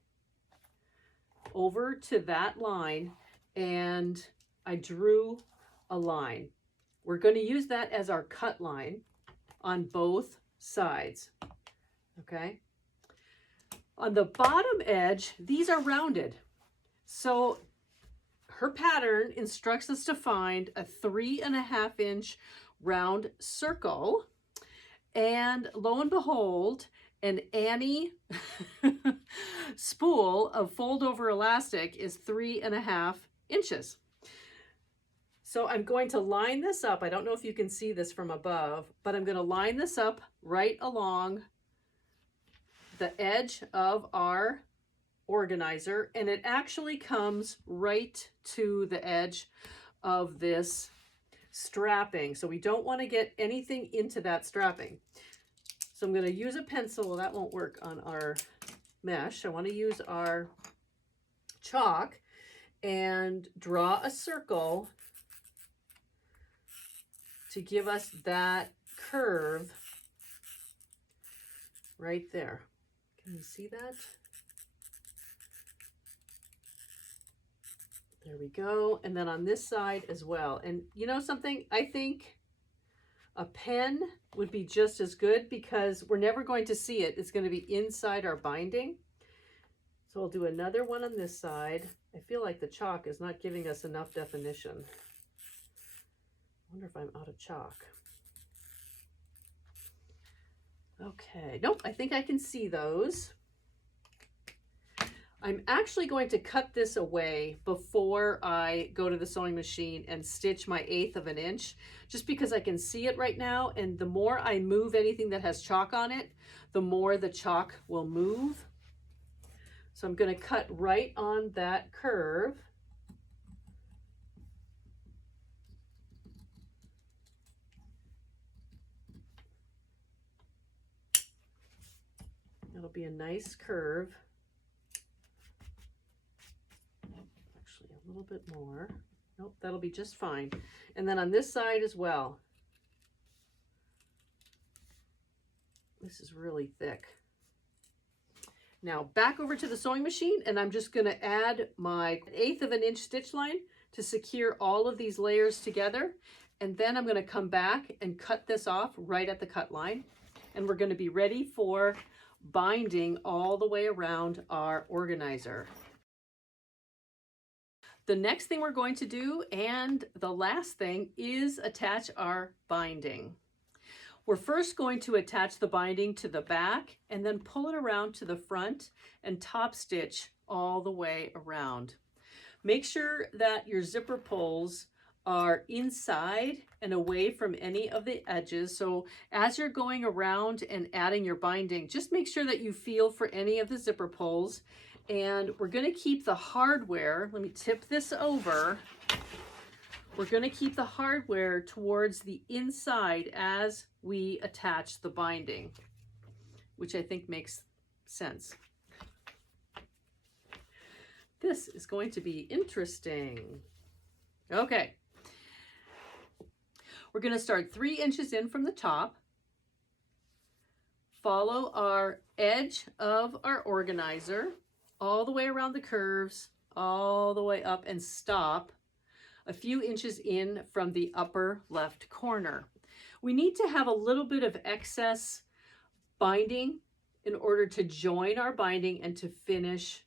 over to that line, and I drew a line. We're going to use that as our cut line on both sides, okay? On the bottom edge, these are rounded. So her pattern instructs us to find a 3.5 inch round circle. And lo and behold, an Annie spool of fold over elastic is 3.5 inches. So I'm going to line this up. I don't know if you can see this from above, but I'm going to line this up right along the edge of our organizer, and it actually comes right to the edge of this strapping. So we don't want to get anything into that strapping. So I'm going to use a pencil. Well, that won't work on our mesh. I want to use our chalk and draw a circle to give us that curve right there. Can you see that? There we go. And then on this side as well. And you know something? I think a pen would be just as good because we're never going to see it. It's going to be inside our binding. So I'll do another one on this side. I feel like the chalk is not giving us enough definition. I wonder if I'm out of chalk. Okay, nope, I think I can see those. I'm actually going to cut this away before I go to the sewing machine and stitch my 1/8 of an inch, just because I can see it right now, and the more I move anything that has chalk on it, the more the chalk will move. So I'm going to cut right on that curve. That'll be a nice curve. Actually, a little bit more. Nope, that'll be just fine. And then on this side as well. This is really thick. Now back over to the sewing machine, and I'm just going to add my 1/8 of an inch stitch line to secure all of these layers together. And then I'm going to come back and cut this off right at the cut line. And we're going to be ready for binding all the way around our organizer. The next thing we're going to do, and the last thing, is attach our binding. We're first going to attach the binding to the back and then pull it around to the front and top stitch all the way around. Make sure that your zipper pulls are inside and away from any of the edges. So as you're going around and adding your binding, just make sure that you feel for any of the zipper pulls. And we're going to keep the hardware, let me tip this over. We're going to keep the hardware towards the inside as we attach the binding, which I think makes sense. This is going to be interesting. Okay. We're going to start 3 inches in from the top, follow our edge of our organizer all the way around the curves, all the way up, and stop a few inches in from the upper left corner. We need to have a little bit of excess binding in order to join our binding and to finish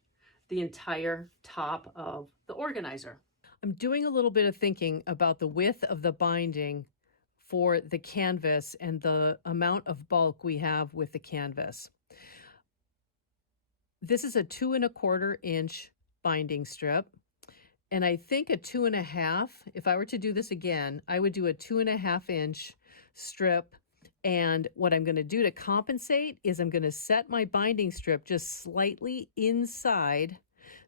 the entire top of the organizer. I'm doing a little bit of thinking about the width of the binding for the canvas and the amount of bulk we have with the canvas. This is a 2¼ inch binding strip. And I think a 2½, if I were to do this again, I would do a 2½ inch strip. And what I'm going to do to compensate is I'm going to set my binding strip just slightly inside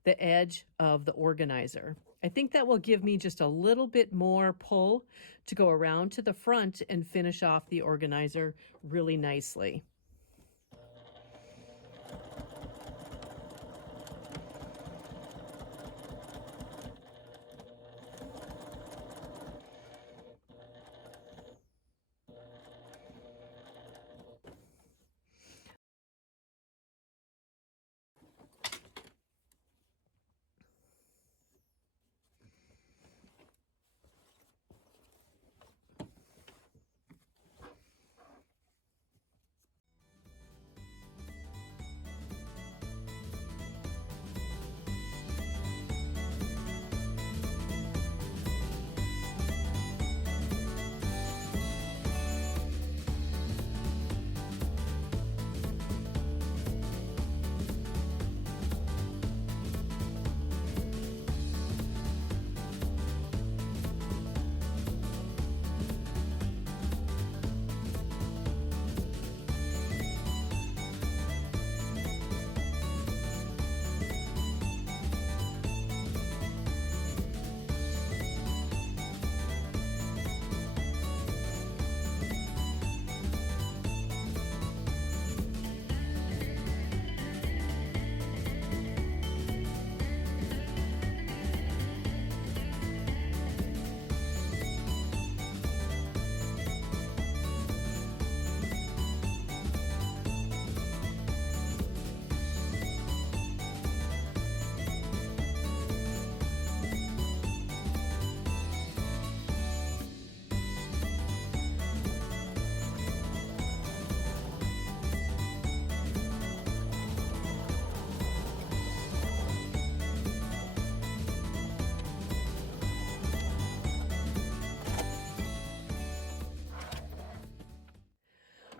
the edge of the organizer. I think that will give me just a little bit more pull to go around to the front and finish off the organizer really nicely.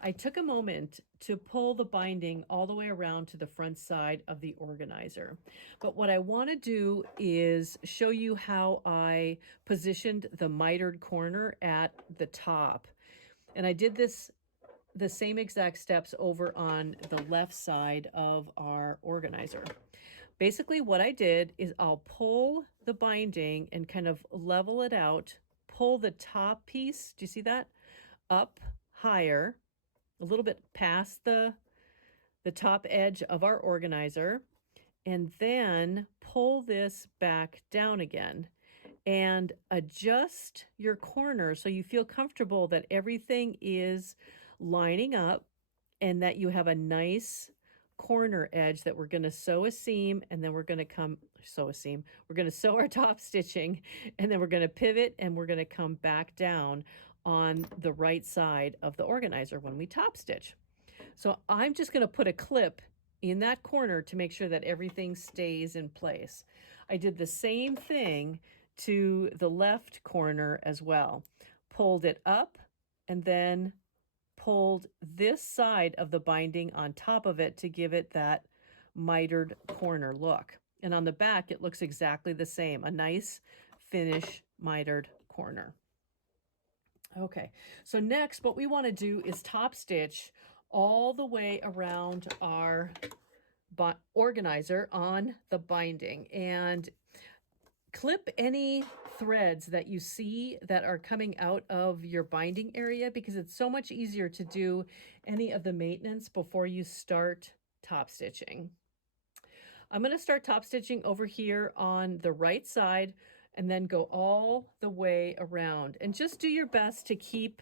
I took a moment to pull the binding all the way around to the front side of the organizer. But what I want to do is show you how I positioned the mitered corner at the top. And I did this the same exact steps over on the left side of our organizer. Basically what I did is I'll pull the binding and kind of level it out, pull the top piece, do you see that? Up higher, a little bit past the top edge of our organizer, and then pull this back down again and adjust your corner so you feel comfortable that everything is lining up and that you have a nice corner edge that we're going to sew a seam, and then we're going to we're going to sew our top stitching, and then we're going to pivot and we're going to come back down on the right side of the organizer when we top stitch. So I'm just going to put a clip in that corner to make sure that everything stays in place. I did the same thing to the left corner as well. Pulled it up and then pulled this side of the binding on top of it to give it that mitered corner look. And on the back, it looks exactly the same, a nice finish mitered corner. Okay, so next what we want to do is top stitch all the way around our organizer on the binding, and clip any threads that you see that are coming out of your binding area, because it's so much easier to do any of the maintenance before you start top stitching. I'm going to start top stitching over here on the right side and then go all the way around, and just do your best to keep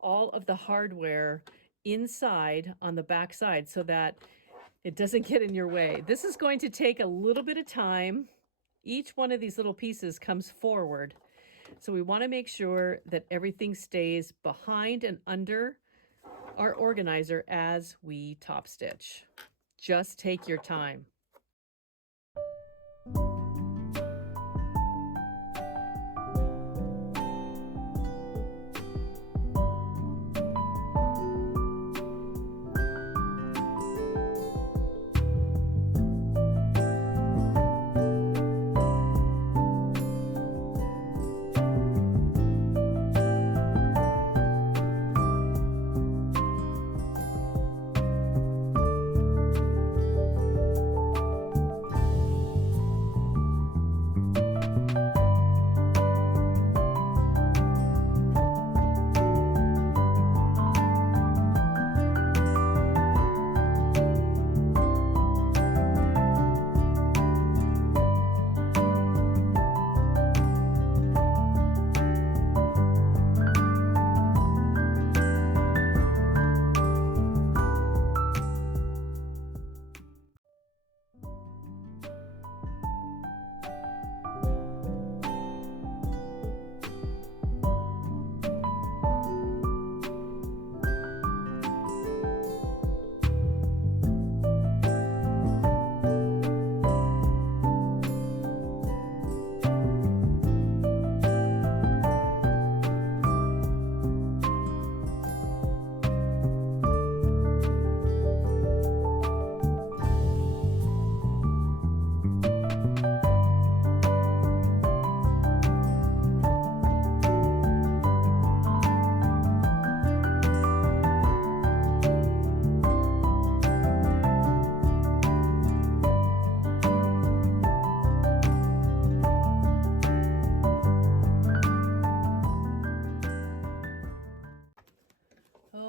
all of the hardware inside on the back side so that it doesn't get in your way. This is going to take a little bit of time. Each one of these little pieces comes forward. So we want to make sure that everything stays behind and under our organizer as we top stitch. Just take your time.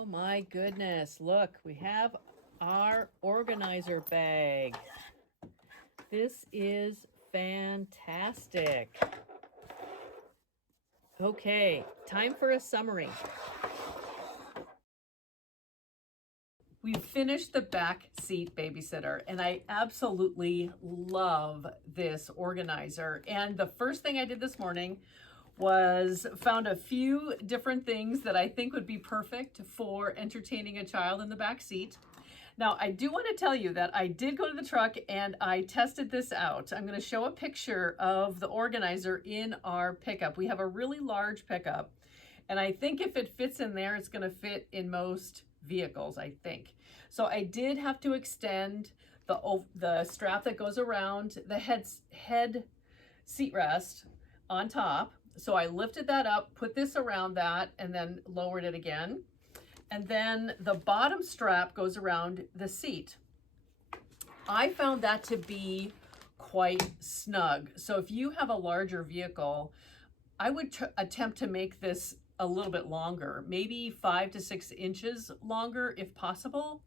My goodness, look, we have our organizer bag. This is fantastic. Okay, time for a summary. We've finished the Backseat Babysitter, and I absolutely love this organizer. And the first thing I did this morning was found a few different things that I think would be perfect for entertaining a child in the back seat. Now, I do want to tell you that I did go to the truck and I tested this out. I'm going to show a picture of the organizer in our pickup. We have a really large pickup, and I think if it fits in there, it's going to fit in most vehicles, I think. So I did have to extend the strap that goes around the head seat rest on top. So I lifted that up, put this around that, and then lowered it again. And then the bottom strap goes around the seat. I found that to be quite snug. So if you have a larger vehicle, I would attempt to make this a little bit longer, maybe 5 to 6 inches longer if possible,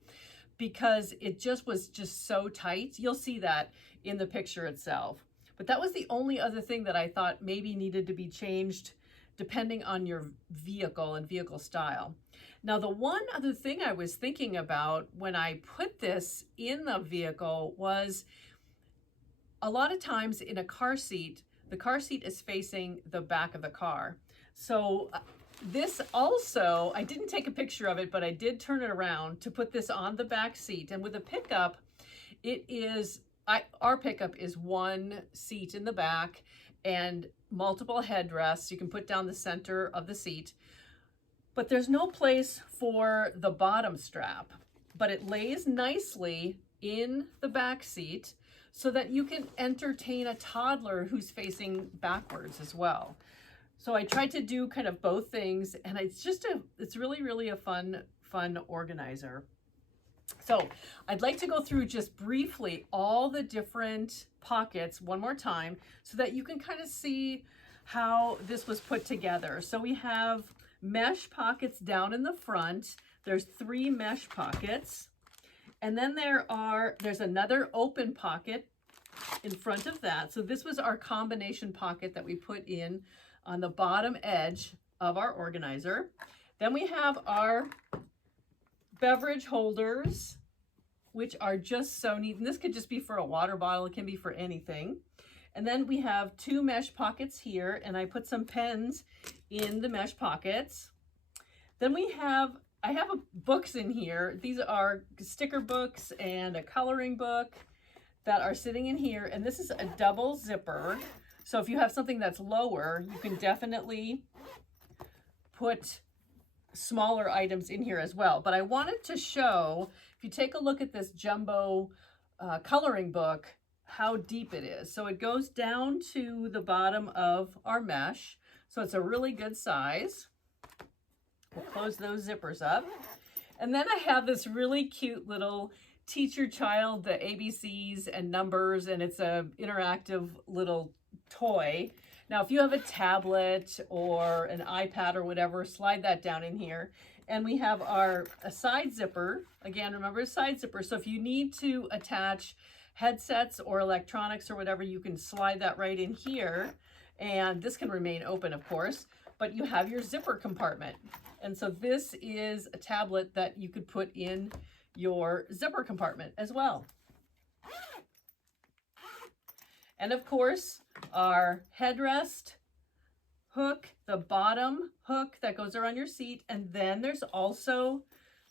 because it was just so tight. You'll see that in the picture itself. But that was the only other thing that I thought maybe needed to be changed depending on your vehicle and vehicle style. Now, the one other thing I was thinking about when I put this in the vehicle was a lot of times in a car seat, the car seat is facing the back of the car. So this also, I didn't take a picture of it, but I did turn it around to put this on the back seat. And with a pickup, our pickup is one seat in the back and multiple headrests. You can put down the center of the seat, but there's no place for the bottom strap, but it lays nicely in the back seat so that you can entertain a toddler who's facing backwards as well. So I tried to do kind of both things, and it's really, really a fun organizer. So I'd like to go through just briefly all the different pockets one more time so that you can kind of see how this was put together. So we have mesh pockets down in the front. There's 3 mesh pockets. And then there's another open pocket in front of that. So this was our combination pocket that we put in on the bottom edge of our organizer. Then we have our beverage holders, which are just so neat. And this could just be for a water bottle. It can be for anything. And then we have 2 mesh pockets here, and I put some pens in the mesh pockets. Then I have books in here. These are sticker books and a coloring book that are sitting in here. And this is a double zipper. So if you have something that's lower, you can definitely put smaller items in here as well. But I wanted to show, if you take a look at this jumbo coloring book, how deep it is. So it goes down to the bottom of our mesh. So it's a really good size. We'll close those zippers up. And then I have this really cute little teach your child the ABCs and numbers, and it's an interactive little toy. Now, if you have a tablet or an iPad or whatever, slide that down in here. And we have a side zipper. Again, remember a side zipper. So if you need to attach headsets or electronics or whatever, you can slide that right in here. And this can remain open, of course, but you have your zipper compartment. And so this is a tablet that you could put in your zipper compartment as well. And of course, our headrest hook, the bottom hook that goes around your seat. And then there's also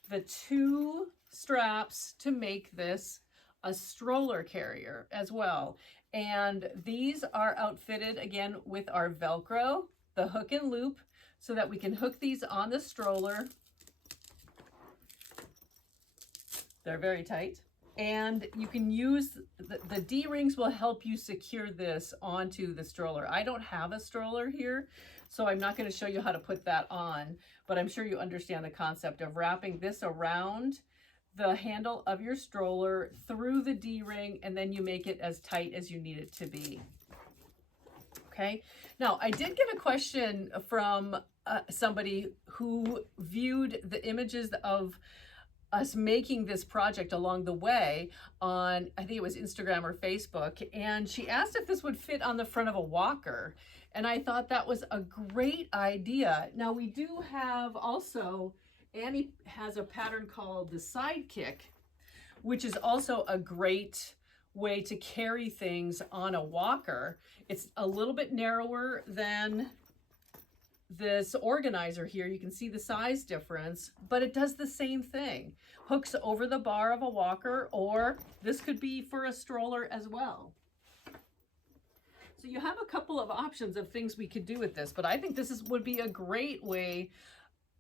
the 2 straps to make this a stroller carrier as well. And these are outfitted again with our Velcro, the hook and loop, so that we can hook these on the stroller. They're very tight. And you can use, the D-rings will help you secure this onto the stroller. I don't have a stroller here, so I'm not going to show you how to put that on, but I'm sure you understand the concept of wrapping this around the handle of your stroller through the D-ring, and then you make it as tight as you need it to be. Okay. Now, I did get a question from somebody who viewed the images of us making this project along the way on, I think it was Instagram or Facebook, and she asked if this would fit on the front of a walker. And I thought that was a great idea. Now, we do have also, Annie has a pattern called the Sidekick, which is also a great way to carry things on a walker. It's a little bit narrower than this organizer here. You can see the size difference, but it does the same thing. Hooks over the bar of a walker, or this could be for a stroller as well. So you have a couple of options of things we could do with this, but I think this would be a great way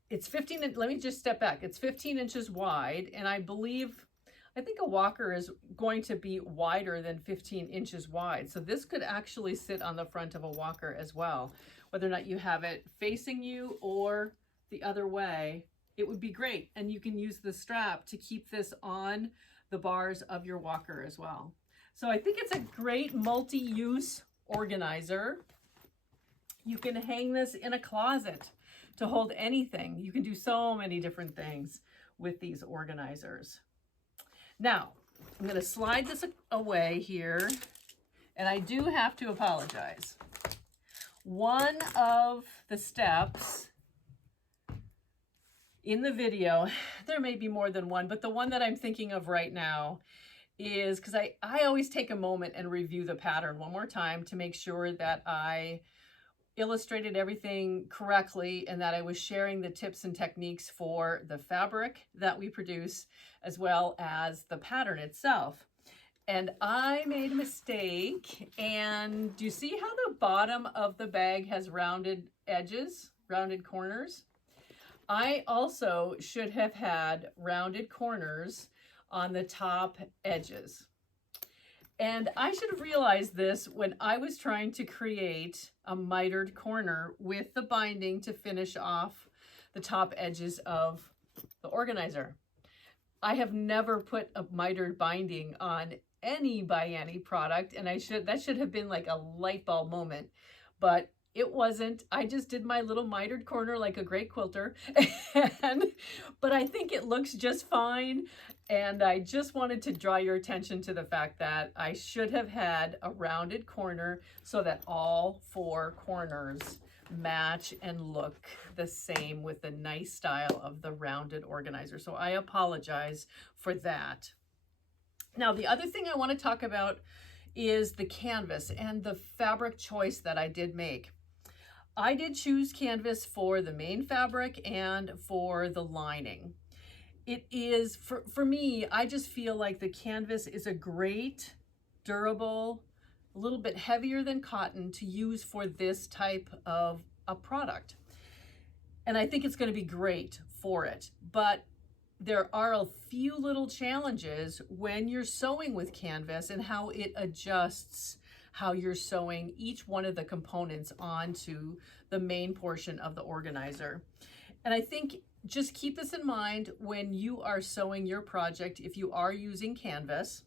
it's 15, let me just step back. It's 15 inches wide, and I think a walker is going to be wider than 15 inches wide. So this could actually sit on the front of a walker as well. Whether or not you have it facing you or the other way, it would be great. And you can use the strap to keep this on the bars of your walker as well. So I think it's a great multi-use organizer. You can hang this in a closet to hold anything. You can do so many different things with these organizers. Now, I'm going to slide this away here, and I do have to apologize. One of the steps in the video, there may be more than one, but the one that I'm thinking of right now is, because I always take a moment and review the pattern one more time to make sure that I illustrated everything correctly and that I was sharing the tips and techniques for the fabric that we produce as well as the pattern itself. And I made a mistake, and do you see how the bottom of the bag has rounded edges, rounded corners? I also should have had rounded corners on the top edges. And I should have realized this when I was trying to create a mitered corner with the binding to finish off the top edges of the organizer. I have never put a mitered binding on any ByAnnie product, and that should have been like a light bulb moment, but it wasn't. I just did my little mitered corner like a great quilter, but I think it looks just fine. And I just wanted to draw your attention to the fact that I should have had a rounded corner so that all four corners match and look the same with the nice style of the rounded organizer. So I apologize for that. Now, the other thing I want to talk about is the canvas and the fabric choice that I did make. I did choose canvas for the main fabric and for the lining. It is, for me, I just feel like the canvas is a great, durable, a little bit heavier than cotton to use for this type of a product. And I think it's going to be great for it. But there are a few little challenges when you're sewing with canvas and how it adjusts how you're sewing each one of the components onto the main portion of the organizer. And I think just keep this in mind when you are sewing your project. If you are using canvas,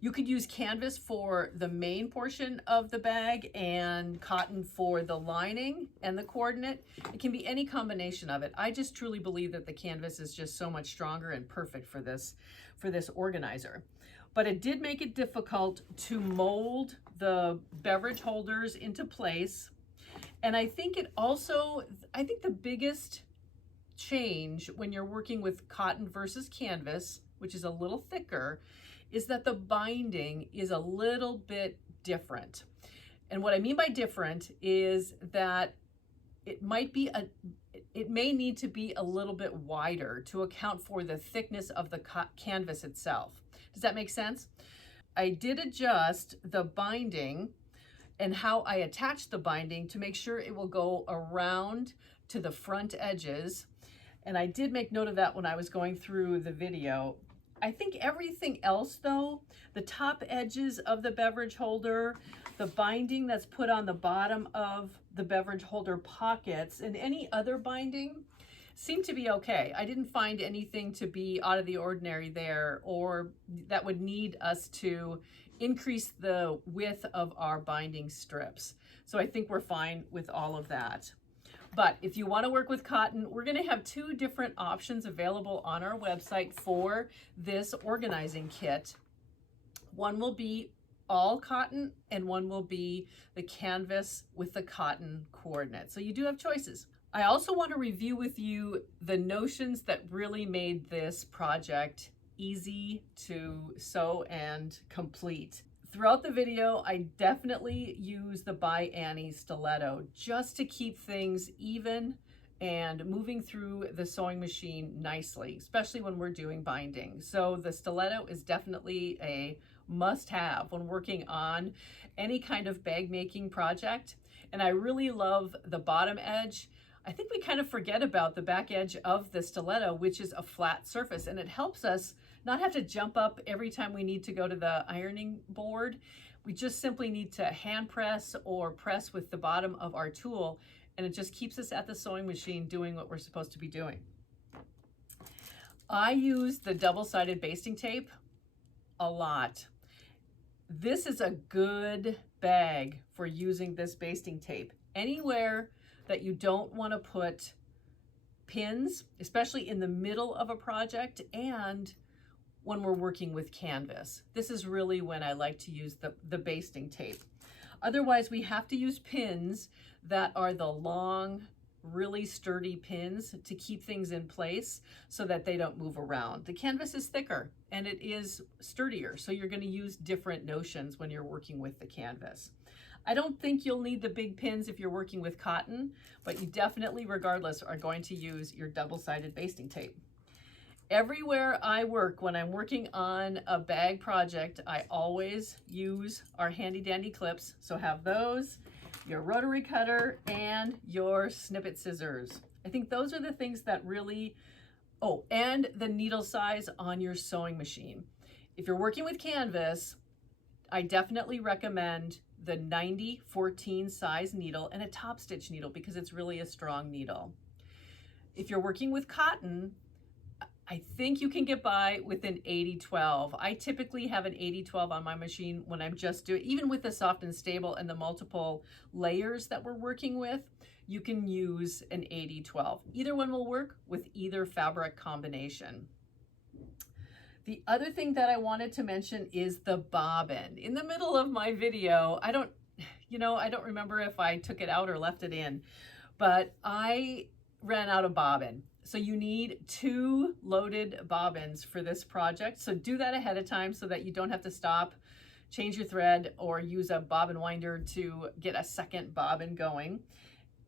you could use canvas for the main portion of the bag and cotton for the lining and the coordinate. It can be any combination of it. I just truly believe that the canvas is just so much stronger and perfect for this organizer. But it did make it difficult to mold the beverage holders into place. And I think the biggest change when you're working with cotton versus canvas, which is a little thicker, is that the binding is a little bit different. And what I mean by different is that it may need to be a little bit wider to account for the thickness of the canvas itself. Does that make sense? I did adjust the binding and how I attach the binding to make sure it will go around to the front edges. And I did make note of that when I was going through the video. I think everything else though, the top edges of the beverage holder, the binding that's put on the bottom of the beverage holder pockets, and any other binding seemed to be okay. I didn't find anything to be out of the ordinary there or that would need us to increase the width of our binding strips. So I think we're fine with all of that. But if you want to work with cotton, we're going to have two different options available on our website for this organizing kit. One will be all cotton and one will be the canvas with the cotton coordinate. So you do have choices. I also want to review with you the notions that really made this project easy to sew and complete. Throughout the video, I definitely use the ByAnnie stiletto just to keep things even and moving through the sewing machine nicely, especially when we're doing binding. So the stiletto is definitely a must-have when working on any kind of bag making project. And I really love the bottom edge. I think we kind of forget about the back edge of the stiletto, which is a flat surface, and it helps us not have to jump up every time we need to go to the ironing board. We just simply need to hand press or press with the bottom of our tool, and it just keeps us at the sewing machine doing what we're supposed to be doing. I use the double-sided basting tape a lot. This is a good bag for using this basting tape. Anywhere that you don't want to put pins, especially in the middle of a project and when we're working with canvas. This is really when I like to use the basting tape. Otherwise, we have to use pins that are the long, really sturdy pins to keep things in place so that they don't move around. The canvas is thicker and it is sturdier, so you're going to use different notions when you're working with the canvas. I don't think you'll need the big pins if you're working with cotton, but you definitely, regardless, are going to use your double-sided basting tape. Everywhere I work, when I'm working on a bag project, I always use our handy dandy clips. So have those, your rotary cutter, and your snippet scissors. I think those are the things that really, oh, and the needle size on your sewing machine. If you're working with canvas, I definitely recommend the 90-14 size needle and a top stitch needle because it's really a strong needle. If you're working with cotton, I think you can get by with an 80-12. I typically have an 80-12 on my machine when I'm just doing, even with the soft and stable and the multiple layers that we're working with, you can use an 80-12. Either one will work with either fabric combination. The other thing that I wanted to mention is the bobbin. In the middle of my video, I don't remember if I took it out or left it in, but I ran out of bobbin. So you need 2 loaded bobbins for this project. So do that ahead of time so that you don't have to stop, change your thread, or use a bobbin winder to get a second bobbin going.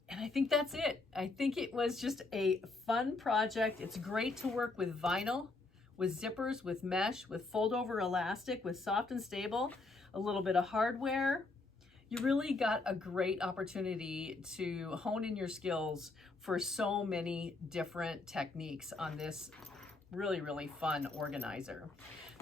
And I think that's it. I think it was just a fun project. It's great to work with vinyl, with zippers, with mesh, with fold over elastic, with soft and stable, a little bit of hardware. You really got a great opportunity to hone in your skills for so many different techniques on this really, really fun organizer.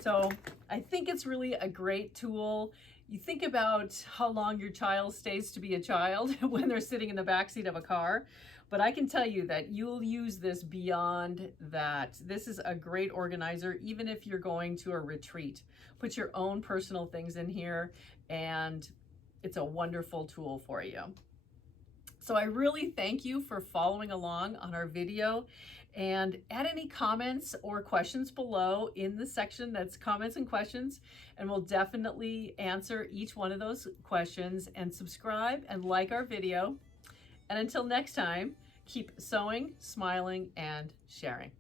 So I think it's really a great tool. You think about how long your child stays to be a child when they're sitting in the backseat of a car, but I can tell you that you'll use this beyond that. This is a great organizer, even if you're going to a retreat. Put your own personal things in here, and it's a wonderful tool for you. So I really thank you for following along on our video, and add any comments or questions below in the section that's comments and questions, and we'll definitely answer each one of those questions. And subscribe and like our video. And until next time, keep sewing, smiling, and sharing.